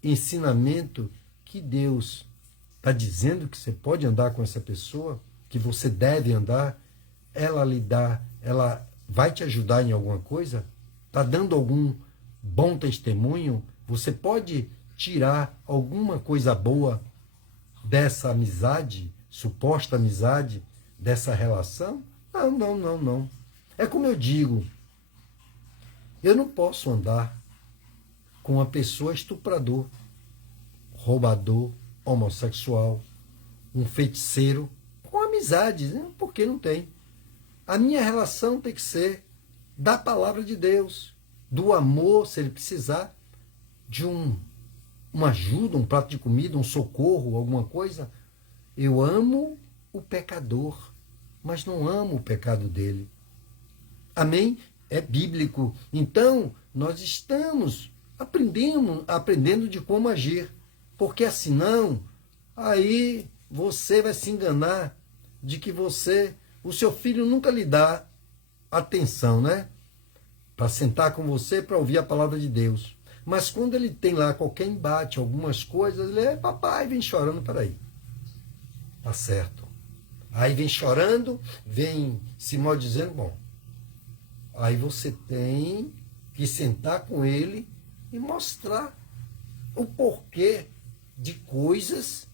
ensinamento que Deus está dizendo que você pode andar com essa pessoa, que você deve andar? Ela vai te ajudar em alguma coisa? Está dando algum bom testemunho? Você pode tirar alguma coisa boa dessa amizade, suposta amizade, dessa relação? Não. É como eu digo, eu não posso andar com uma pessoa estuprador, roubador, homossexual, um feiticeiro, com amizade, né? Porque não tem. A minha relação tem que ser da palavra de Deus, do amor, se ele precisar, de uma ajuda, um prato de comida, um socorro, alguma coisa. Eu amo o pecador, mas não amo o pecado dele. Amém? É bíblico. Então, nós estamos aprendendo de como agir. Porque assim não, aí você vai se enganar de que o seu filho nunca lhe dá atenção, né? Para sentar com você, para ouvir a palavra de Deus. Mas quando ele tem lá qualquer embate, algumas coisas, ele papai, vem chorando, peraí. Tá certo. Aí vem chorando, vem se maldizendo, bom. Aí você tem que sentar com ele e mostrar o porquê de coisas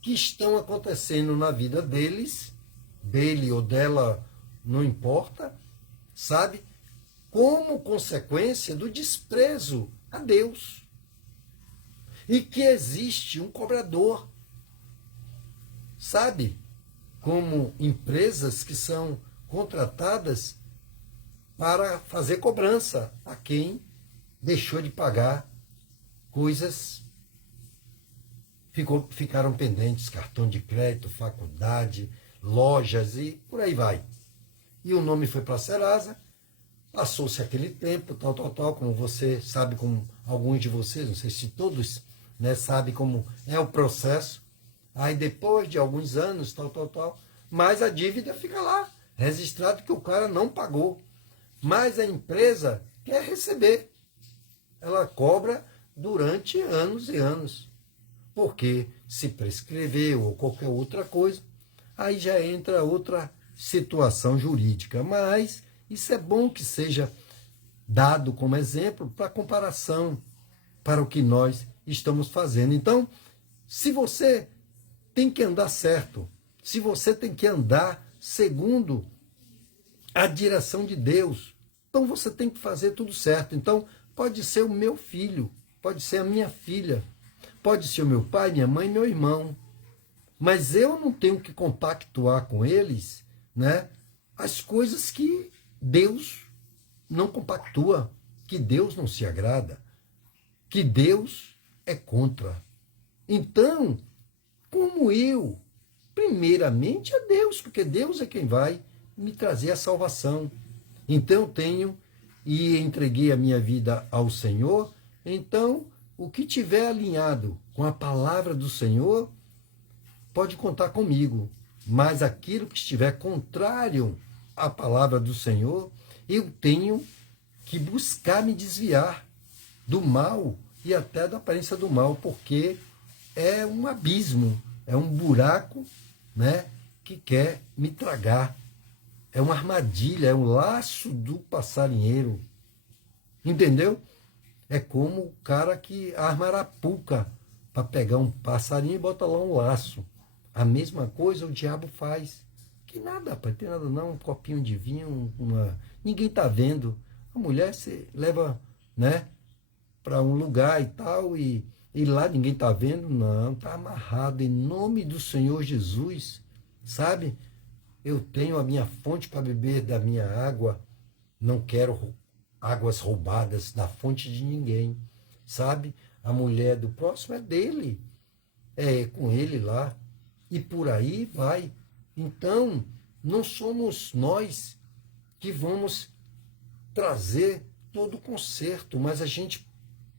que estão acontecendo na vida deles, dele ou dela, não importa, sabe? Como consequência do desprezo a Deus. E que existe um cobrador, sabe? Como empresas que são contratadas para fazer cobrança a quem deixou de pagar coisas, ficaram pendentes, cartão de crédito, faculdade, lojas e por aí vai. E o nome foi para a Serasa, passou-se aquele tempo, tal, como você sabe, como alguns de vocês, não sei se todos, né, sabem como é o processo. Aí depois de alguns anos, tal, mas a dívida fica lá, registrado que o cara não pagou. Mas a empresa quer receber. Ela cobra durante anos e anos. Porque se prescreveu ou qualquer outra coisa, aí já entra outra situação jurídica. Mas isso é bom que seja dado como exemplo para comparação, para o que nós estamos fazendo. Então, se você tem que andar certo, se você tem que andar segundo a direção de Deus, Então você tem que fazer tudo certo. Então pode ser o meu filho, pode ser a minha filha, pode ser o meu pai, minha mãe, meu irmão. Mas eu não tenho que compactuar com eles, né, as coisas que Deus não compactua, que Deus não se agrada, que Deus é contra. Então, como eu, primeiramente é Deus, porque Deus é quem vai me trazer a salvação. Então eu tenho e entreguei a minha vida ao Senhor. Então, o que tiver alinhado com a palavra do Senhor, pode contar comigo. Mas aquilo que estiver contrário à palavra do Senhor, eu tenho que buscar me desviar do mal e até da aparência do mal, porque é um abismo, é um buraco, né, que quer me tragar. É uma armadilha, é um laço do passarinheiro. Entendeu? É como o cara que arma arapuca para pegar um passarinho e bota lá um laço. A mesma coisa o diabo faz. Que nada, rapaz, não tem nada não, um copinho de vinho, ninguém tá vendo. A mulher se leva, né, para um lugar e tal, e lá ninguém tá vendo. Não, tá amarrado em nome do Senhor Jesus, sabe? Eu tenho a minha fonte para beber da minha água, não quero águas roubadas da fonte de ninguém, sabe? A mulher do próximo é dele, é com ele lá, e por aí vai. Então, não somos nós que vamos trazer todo o conserto, mas a gente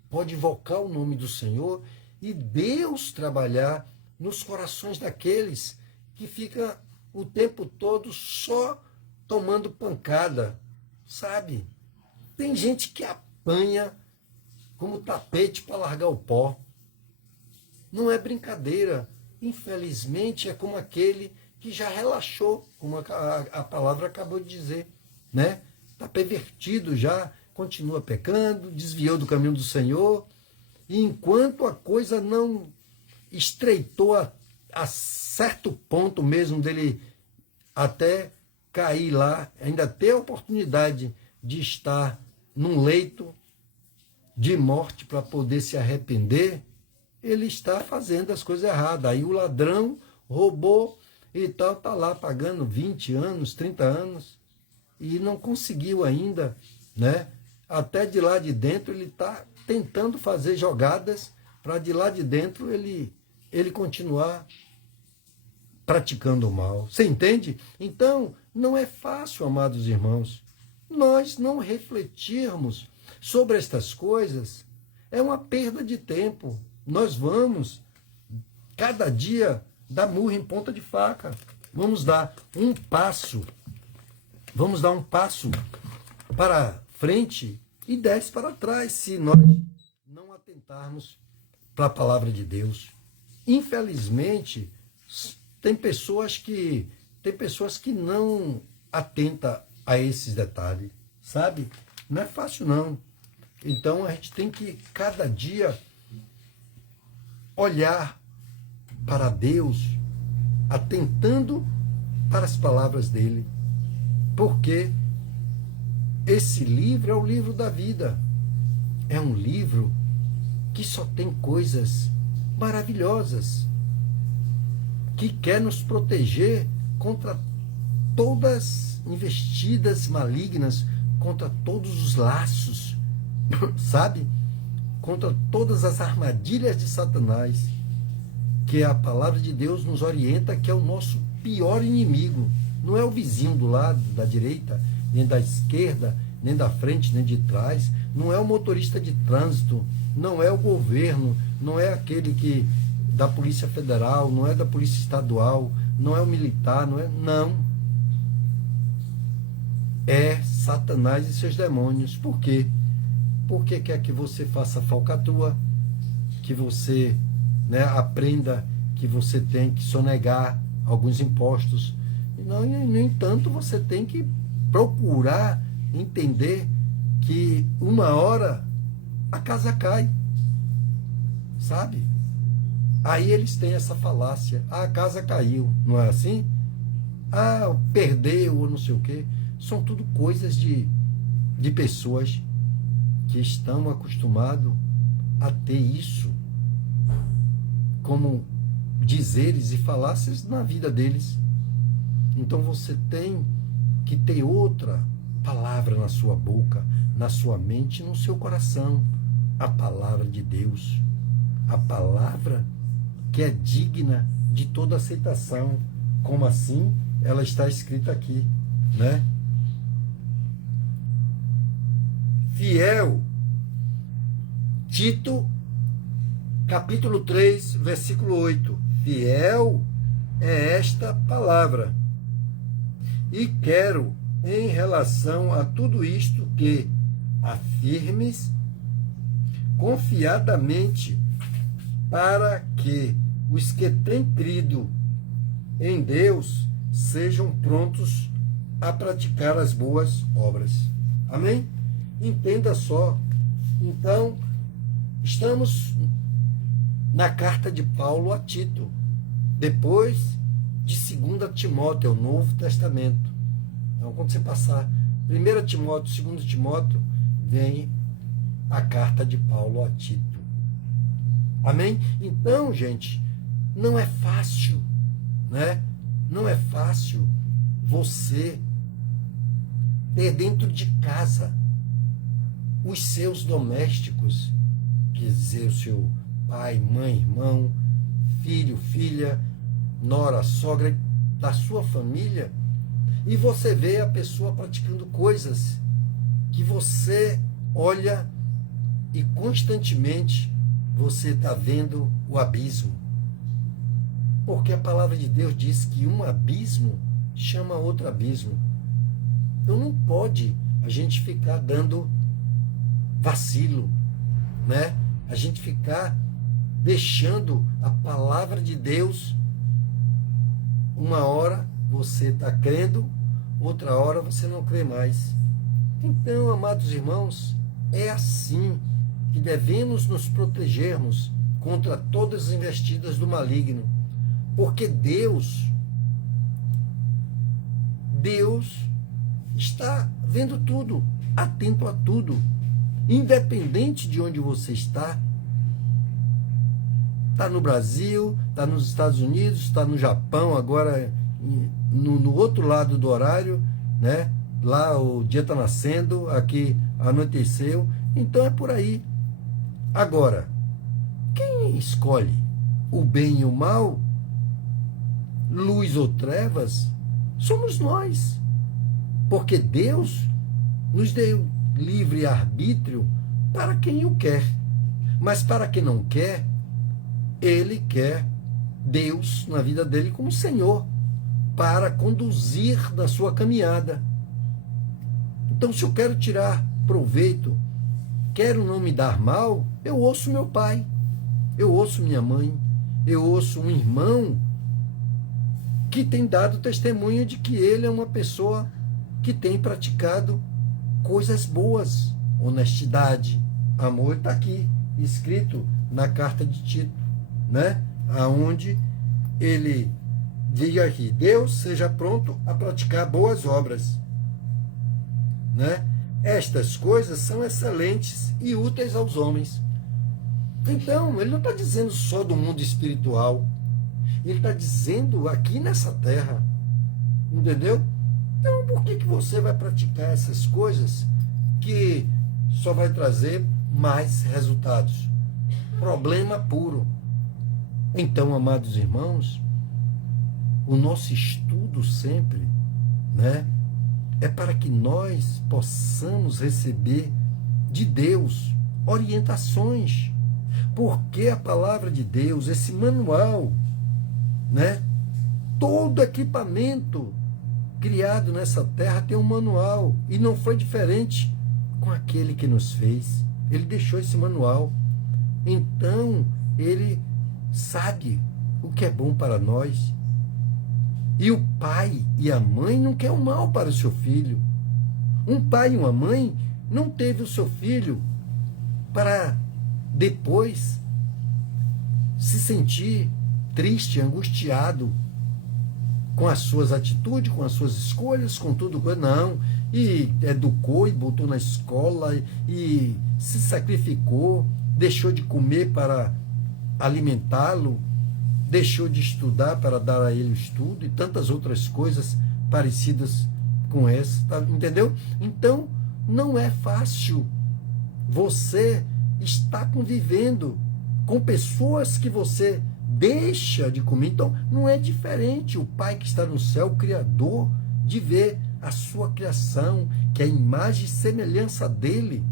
pode invocar o nome do Senhor e Deus trabalhar nos corações daqueles que ficam o tempo todo só tomando pancada, sabe? Tem gente que apanha como tapete para largar o pó. Não é brincadeira. Infelizmente, é como aquele que já relaxou, como a palavra acabou de dizer, né? Está pervertido já, continua pecando, desviou do caminho do Senhor, e enquanto a coisa não estreitou a certo ponto mesmo dele até cair lá, ainda ter a oportunidade de estar num leito de morte para poder se arrepender, ele está fazendo as coisas erradas. Aí o ladrão roubou e tal, está lá pagando 20 anos, 30 anos, e não conseguiu ainda, né? Até de lá de dentro ele está tentando fazer jogadas para de lá de dentro ele continuar praticando o mal. Você entende? Então, não é fácil, amados irmãos, nós não refletirmos sobre estas coisas. É uma perda de tempo. Nós vamos, cada dia, dar murro em ponta de faca. Vamos dar um passo para frente e 10 para trás, se nós não atentarmos para a palavra de Deus. Infelizmente, tem pessoas que não atentam a esses detalhes, sabe? Não é fácil, não. Então, a gente tem que, cada dia, olhar para Deus, atentando para as palavras dele. Porque esse livro é o livro da vida. É um livro que só tem coisas maravilhosas, que quer nos proteger contra todas investidas malignas, contra todos os laços, sabe? Contra todas as armadilhas de Satanás, que a palavra de Deus nos orienta que é o nosso pior inimigo. Não é o vizinho do lado, da direita, nem da esquerda, nem da frente, nem de trás. Não é o motorista de trânsito, não é o governo, não é aquele que da Polícia Federal, não é da Polícia Estadual, não é o militar, não. É Satanás e seus demônios. Por quê? Porque quer que você faça falcatrua, que você, né, aprenda que você tem que sonegar alguns impostos. No entanto, você tem que procurar entender que uma hora a casa cai, sabe? Aí eles têm essa falácia: a casa caiu, não é assim? Perdeu ou não sei o quê. São tudo coisas de de pessoas que estão acostumados a ter isso como dizeres e falácias na vida deles. Então você tem que ter outra palavra na sua boca, na sua mente e no seu coração. A palavra de Deus. A palavra que é digna de toda aceitação. Como assim? Ela está escrita aqui, né? Fiel. Tito, capítulo 3, versículo 8. Fiel é esta palavra. E quero, em relação a tudo isto, que afirmes confiadamente, para que os que têm crido em Deus sejam prontos a praticar as boas obras. Amém? Entenda só. Então, estamos na carta de Paulo a Tito, depois de 2 Timóteo, o Novo Testamento. Então, quando você passar 1 Timóteo, 2 Timóteo, vem a carta de Paulo a Tito. Amém? Então, gente, não é fácil, né? Não é fácil você ter dentro de casa os seus domésticos, quer dizer, o seu pai, mãe, irmão, filho, filha, nora, sogra, da sua família, e você vê a pessoa praticando coisas que você olha e constantemente você está vendo o abismo. Porque a palavra de Deus diz que um abismo chama outro abismo. Então não pode a gente ficar dando vacilo, né? A gente ficar deixando a palavra de Deus, uma hora você está crendo, outra hora você não crê mais. Então, amados irmãos, é assim que devemos nos protegermos contra todas as investidas do maligno. Porque Deus está vendo tudo, atento a tudo. Independente de onde você está no Brasil, está nos Estados Unidos, está no Japão, agora no outro lado do horário, né? Lá o dia está nascendo, aqui anoiteceu, então é por aí. Agora, quem escolhe o bem e o mal, luz ou trevas, somos nós. Porque Deus nos deu livre arbítrio para quem o quer. Mas para quem não quer, ele quer Deus na vida dele como Senhor, para conduzir na sua caminhada. Então, se eu quero tirar proveito, quero não me dar mal, eu ouço meu pai, eu ouço minha mãe, eu ouço um irmão que tem dado testemunho de que ele é uma pessoa que tem praticado coisas boas, honestidade, amor. Está aqui escrito na carta de Tito, né? Aonde ele diz aqui: Deus seja pronto a praticar boas obras, né? Estas coisas são excelentes e úteis aos homens. Então, ele não está dizendo só do mundo espiritual, ele está dizendo aqui nessa terra, entendeu? Então, por que você vai praticar essas coisas que só vai trazer mais resultados? Problema puro. Então, amados irmãos, o nosso estudo sempre, né, é para que nós possamos receber de Deus orientações. Porque a palavra de Deus, esse manual, né, todo equipamento criado nessa terra tem um manual, e não foi diferente com aquele que nos fez. Ele deixou esse manual. Então, ele sabe o que é bom para nós. E o pai e a mãe não querem o mal para o seu filho. Um pai e uma mãe não teve o seu filho para depois se sentir triste, angustiado com as suas atitudes, com as suas escolhas, com tudo. Não, e educou e botou na escola e se sacrificou, deixou de comer para alimentá-lo, deixou de estudar para dar a ele o estudo e tantas outras coisas parecidas com essa, tá? Entendeu? Então, não é fácil você estar convivendo com pessoas que você deixa de comer. Então, não é diferente o Pai que está no céu, o Criador, de ver a sua criação, que é a imagem e semelhança dele,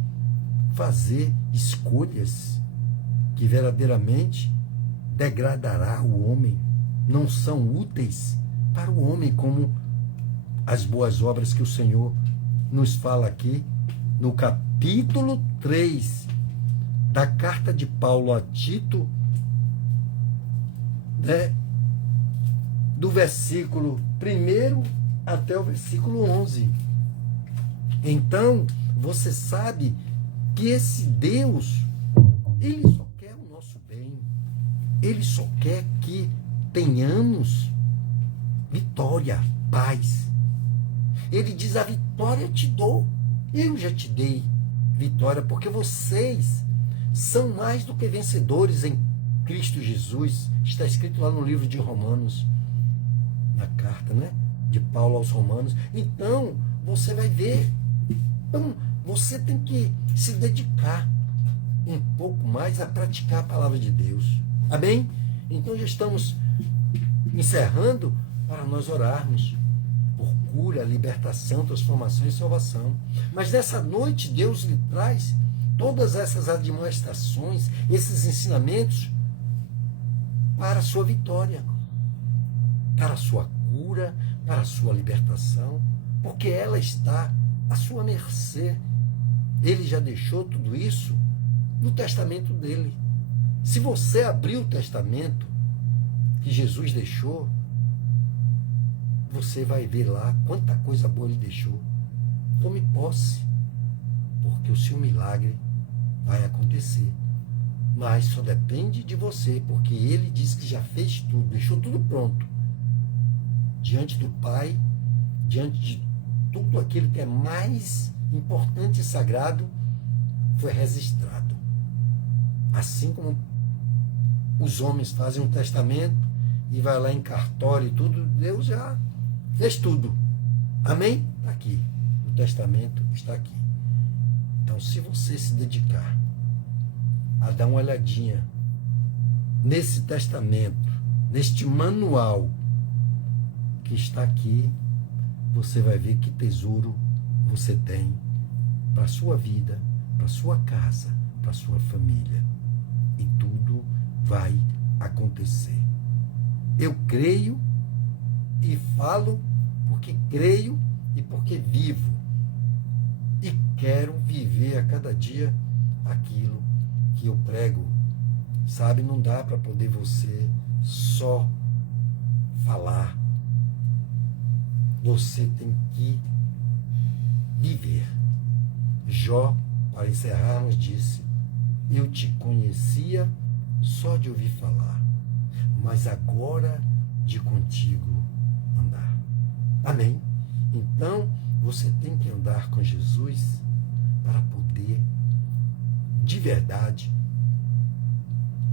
fazer escolhas que verdadeiramente degradará o homem, não são úteis para o homem, como as boas obras que o Senhor nos fala aqui no capítulo 3 da carta de Paulo a Tito, né, do versículo 1 até o versículo 11. Então, você sabe que esse Deus, ele só quer o nosso bem. Ele só quer que tenhamos vitória, paz. Ele diz: a vitória eu te dou. Eu já te dei vitória, porque vocês são mais do que vencedores em Cristo Jesus. Está escrito lá no livro de Romanos, na carta, né, de Paulo aos Romanos. Então, você vai ver. Então, você tem que se dedicar um pouco mais a praticar a palavra de Deus. Amém? Então, já estamos encerrando para nós orarmos por cura, libertação, transformação e salvação. Mas nessa noite, Deus lhe traz todas essas admoestações, esses ensinamentos para a sua vitória, para a sua cura, para a sua libertação, porque ela está à sua mercê. Ele já deixou tudo isso no testamento dele. Se você abrir o testamento que Jesus deixou, você vai ver lá quanta coisa boa ele deixou. Tome posse, porque o seu milagre vai acontecer. Mas só depende de você, porque ele diz que já fez tudo, deixou tudo pronto. Diante do Pai, diante de tudo aquilo que é mais importante e sagrado, foi registrado. Assim como os homens fazem um testamento e vai lá em cartório e tudo, Deus já fez tudo. Amém? Está aqui. O testamento está aqui. Então, se você se dedicar a dar uma olhadinha nesse testamento, neste manual que está aqui, você vai ver que tesouro você tem para a sua vida, para a sua casa, para a sua família. E tudo vai acontecer. Eu creio e falo porque creio e porque vivo. E quero viver a cada dia aquilo que eu prego. Sabe, não dá para poder você só falar. Você tem que viver. Jó, para encerrarmos, disse: eu te conhecia só de ouvir falar, mas agora de contigo andar. Amém? Então, você tem que andar com Jesus para poder, de verdade,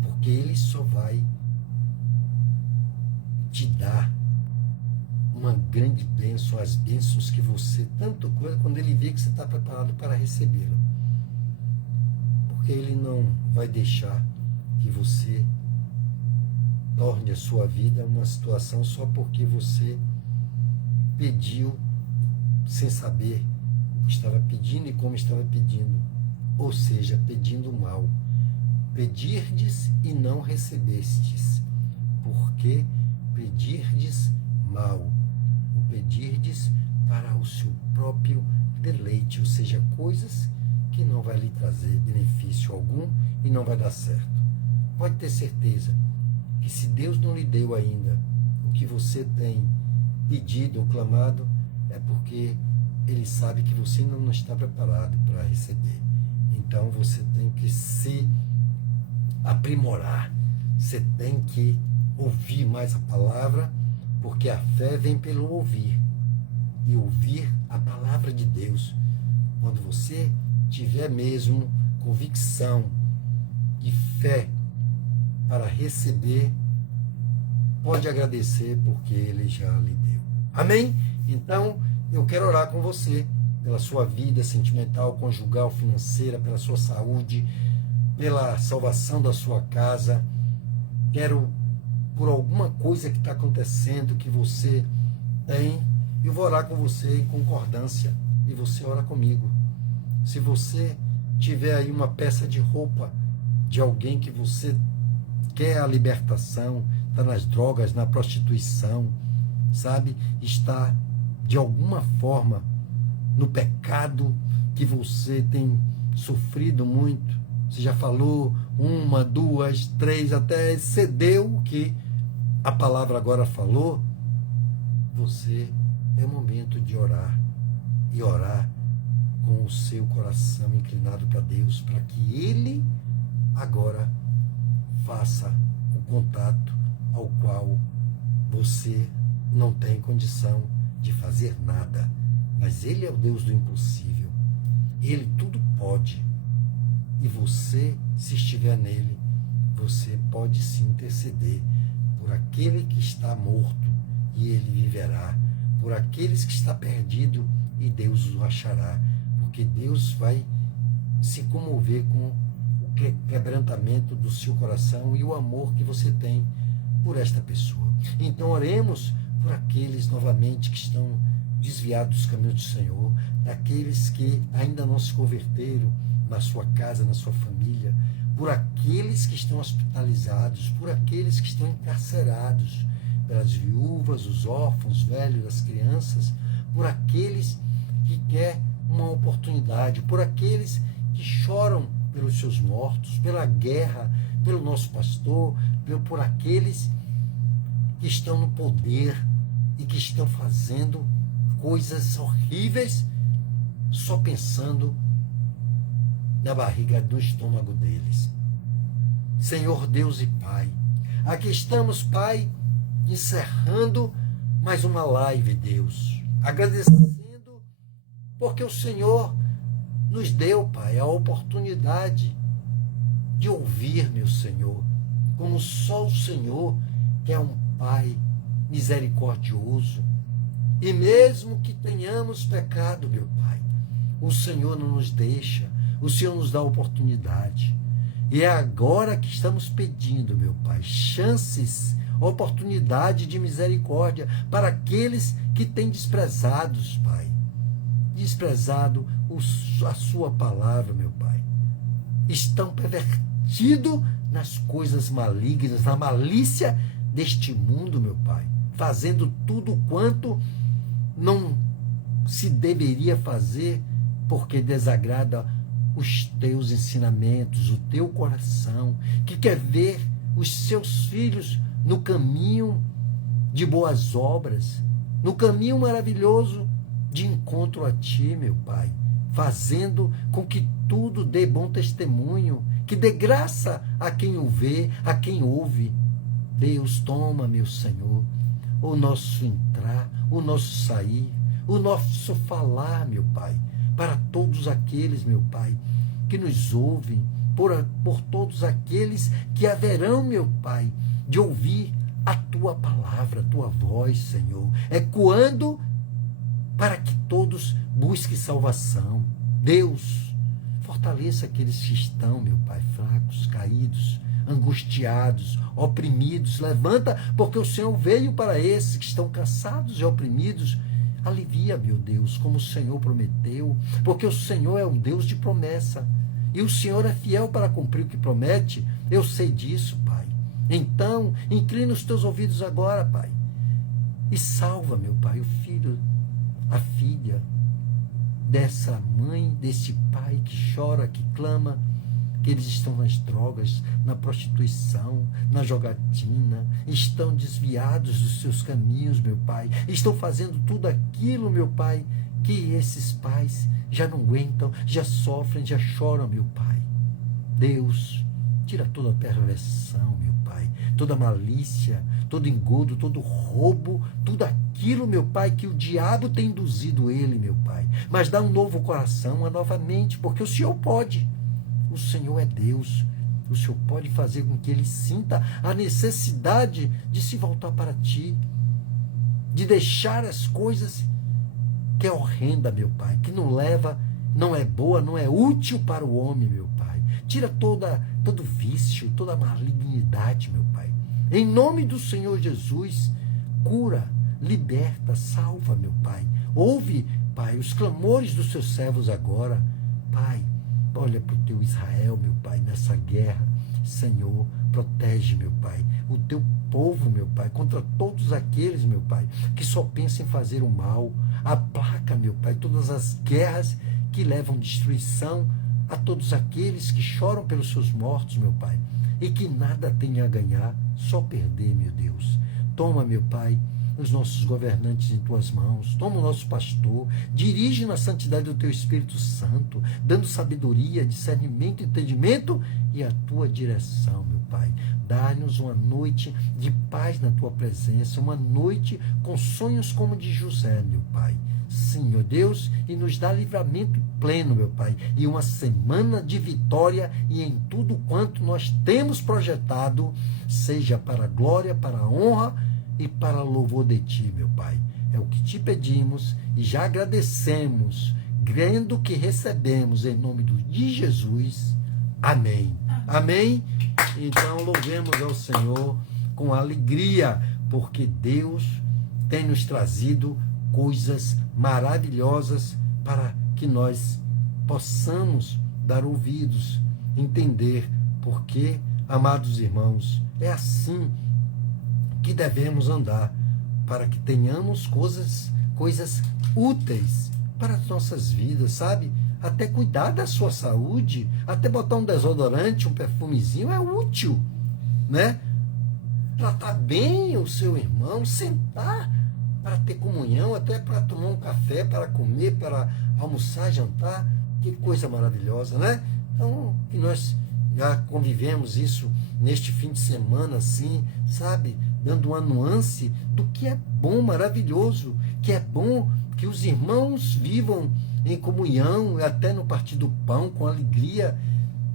porque ele só vai te dar uma grande bênção, as bênçãos que você tanto coisa, quando ele vê que você está preparado para recebê-lo. Porque ele não vai deixar que você torne a sua vida uma situação só porque você pediu sem saber o que estava pedindo e como estava pedindo. Ou seja, pedindo mal. Pedirdes e não recebestes, porque pedirdes mal. O pedirdes para o seu próprio deleite, ou seja, coisas que não vai lhe trazer benefício algum e não vai dar certo. Pode ter certeza que se Deus não lhe deu ainda o que você tem pedido ou clamado, é porque ele sabe que você ainda não está preparado para receber. Então você tem que se aprimorar, você tem que ouvir mais a palavra, porque a fé vem pelo ouvir, e ouvir a palavra de Deus. Quando você tiver mesmo convicção e fé para receber, pode agradecer, porque Ele já lhe deu. Amém? Então, eu quero orar com você pela sua vida sentimental, conjugal, financeira, pela sua saúde, pela salvação da sua casa. Quero, por alguma coisa que está acontecendo que você tem, eu vou orar com você em concordância, e você ora comigo. Se você tiver aí uma peça de roupa de alguém que você quer a libertação, está nas drogas, na prostituição, sabe? Está de alguma forma no pecado, que você tem sofrido muito. Você já falou 1, 2, 3, até excedeu o que a palavra agora falou. Você é momento de orar, e orar com o seu coração inclinado para Deus, para que Ele agora faça o contato ao qual você não tem condição de fazer nada. Mas Ele é o Deus do impossível. Ele tudo pode. E você, se estiver nele, você pode se interceder por aquele que está morto, e ele viverá. Por aqueles que está perdido, e Deus o achará. Porque Deus vai se comover com o quebrantamento do seu coração e o amor que você tem por esta pessoa. Então oremos por aqueles novamente que estão desviados dos caminhos do Senhor, daqueles que ainda não se converteram na sua casa, na sua família, por aqueles que estão hospitalizados, por aqueles que estão encarcerados, pelas viúvas, os órfãos, os velhos, as crianças, por aqueles que querem uma oportunidade, por aqueles que choram pelos seus mortos, pela guerra, pelo nosso pastor, por aqueles que estão no poder e que estão fazendo coisas horríveis, só pensando na barriga, do estômago deles. Senhor Deus e Pai, aqui estamos, Pai, encerrando mais uma live, Deus, agradecendo porque o Senhor nos deu, Pai, a oportunidade de ouvir, meu Senhor, como só o Senhor, que é um Pai misericordioso. E mesmo que tenhamos pecado, meu Pai, o Senhor não nos deixa, o Senhor nos dá a oportunidade. E é agora que estamos pedindo, meu Pai, chances, oportunidade de misericórdia para aqueles que têm desprezados, Pai. Desprezado a sua palavra, meu Pai. Estão pervertidos nas coisas malignas, na malícia deste mundo, meu Pai. Fazendo tudo quanto não se deveria fazer, porque desagrada os teus ensinamentos, o teu coração, que quer ver os seus filhos no caminho de boas obras, no caminho maravilhoso de encontro a Ti, meu Pai, fazendo com que tudo dê bom testemunho, que dê graça a quem o vê, a quem ouve. Deus, toma, meu Senhor, o nosso entrar, o nosso sair, o nosso falar, meu Pai, para todos aqueles, meu Pai, que nos ouvem, por todos aqueles que haverão, meu Pai, de ouvir a Tua palavra, a Tua voz, Senhor, ecoando para que todos busquem salvação. Deus, fortaleça aqueles que estão, meu Pai, fracos, caídos, angustiados, oprimidos. Levanta, porque o Senhor veio para esses que estão cansados e oprimidos. Alivia, meu Deus, como o Senhor prometeu, porque o Senhor é um Deus de promessa, e o Senhor é fiel para cumprir o que promete. Eu sei disso, Pai. Então, inclina os teus ouvidos agora, Pai, e salva, meu Pai, o filho, a filha dessa mãe, desse pai que chora, que clama, que eles estão nas drogas, na prostituição, na jogatina, estão desviados dos seus caminhos, meu Pai, estão fazendo tudo aquilo, meu Pai, que esses pais já não aguentam, já sofrem, já choram, meu Pai. Deus, Tira toda a perversão, meu Pai, toda malícia, todo engodo, todo roubo, tudo aquilo, meu Pai, que o diabo tem induzido ele, meu Pai. Mas dá um novo coração, uma nova mente, porque o Senhor pode. O Senhor é Deus. O Senhor pode fazer com que ele sinta a necessidade de se voltar para Ti, de deixar as coisas que é horrenda, meu Pai, que não leva, não é boa, não é útil para o homem, meu Pai. Tira todo vício, toda malignidade, meu Pai. Em nome do Senhor Jesus, cura, liberta, salva, meu Pai. Ouve, Pai, os clamores dos seus servos agora. Pai, olha para o teu Israel, meu Pai, nessa guerra. Senhor, protege, meu Pai, o teu povo, meu Pai, contra todos aqueles, meu Pai, que só pensam em fazer o mal. Aplaca, meu Pai, todas as guerras que levam destruição a todos aqueles que choram pelos seus mortos, meu Pai, e que nada têm a ganhar, só perder, meu Deus. Toma, meu Pai, os nossos governantes em tuas mãos, toma o nosso pastor, dirige na santidade do teu Espírito Santo, dando sabedoria, discernimento, entendimento e a tua direção, meu Pai. Dá-nos uma noite de paz na tua presença, uma noite com sonhos como de José, meu Pai. Sim, ó Deus, e nos dá livramento pleno, meu Pai, e uma semana de vitória e em tudo quanto nós temos projetado, seja para a glória, para a honra e para louvor de Ti, meu Pai. É o que Te pedimos e já agradecemos, crendo que recebemos em nome de Jesus. Amém. Amém. Então louvemos ao Senhor com alegria, porque Deus tem nos trazido coisas maravilhosas para que nós possamos dar ouvidos, entender, porque, amados irmãos, é assim que devemos andar, para que tenhamos coisas úteis para as nossas vidas, sabe? Até cuidar da sua saúde, até botar um desodorante, um perfumezinho é útil, né? Tratar bem o seu irmão, sentar para ter comunhão, até para tomar um café, para comer, para almoçar, jantar, que coisa maravilhosa, né? Então, que nós já convivemos isso neste fim de semana, assim, sabe? Dando uma nuance do que é bom, maravilhoso, que é bom que os irmãos vivam em comunhão, até no partir do pão, com alegria,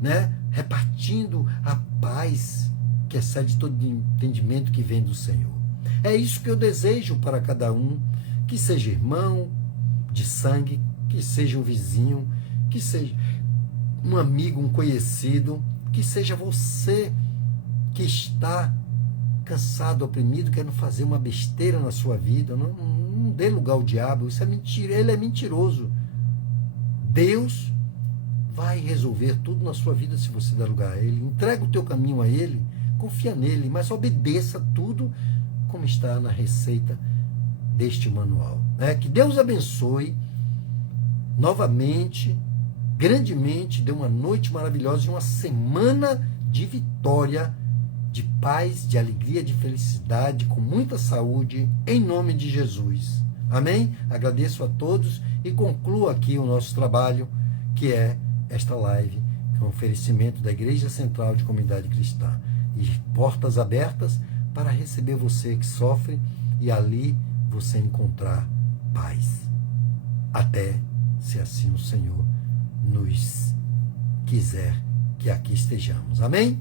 né? Repartindo a paz que excede todo entendimento que vem do Senhor. É isso que eu desejo para cada um, que seja irmão de sangue, que seja um vizinho, que seja um amigo, um conhecido, que seja você que está cansado, oprimido, querendo fazer uma besteira na sua vida. Não dê lugar ao diabo, isso é mentira, ele é mentiroso. Deus vai resolver tudo na sua vida se você der lugar a ele. Entrega o teu caminho a ele, confia nele, mas obedeça tudo como está na receita deste manual. Que Deus abençoe novamente, grandemente, dê uma noite maravilhosa e uma semana de vitória, de paz, de alegria, de felicidade, com muita saúde, em nome de Jesus. Amém? Agradeço a todos e concluo aqui o nosso trabalho, que é esta live, que é um oferecimento da Igreja Central de Comunidade Cristã. E portas abertas para receber você que sofre e ali você encontrar paz. Até, se assim o Senhor nos quiser que aqui estejamos. Amém?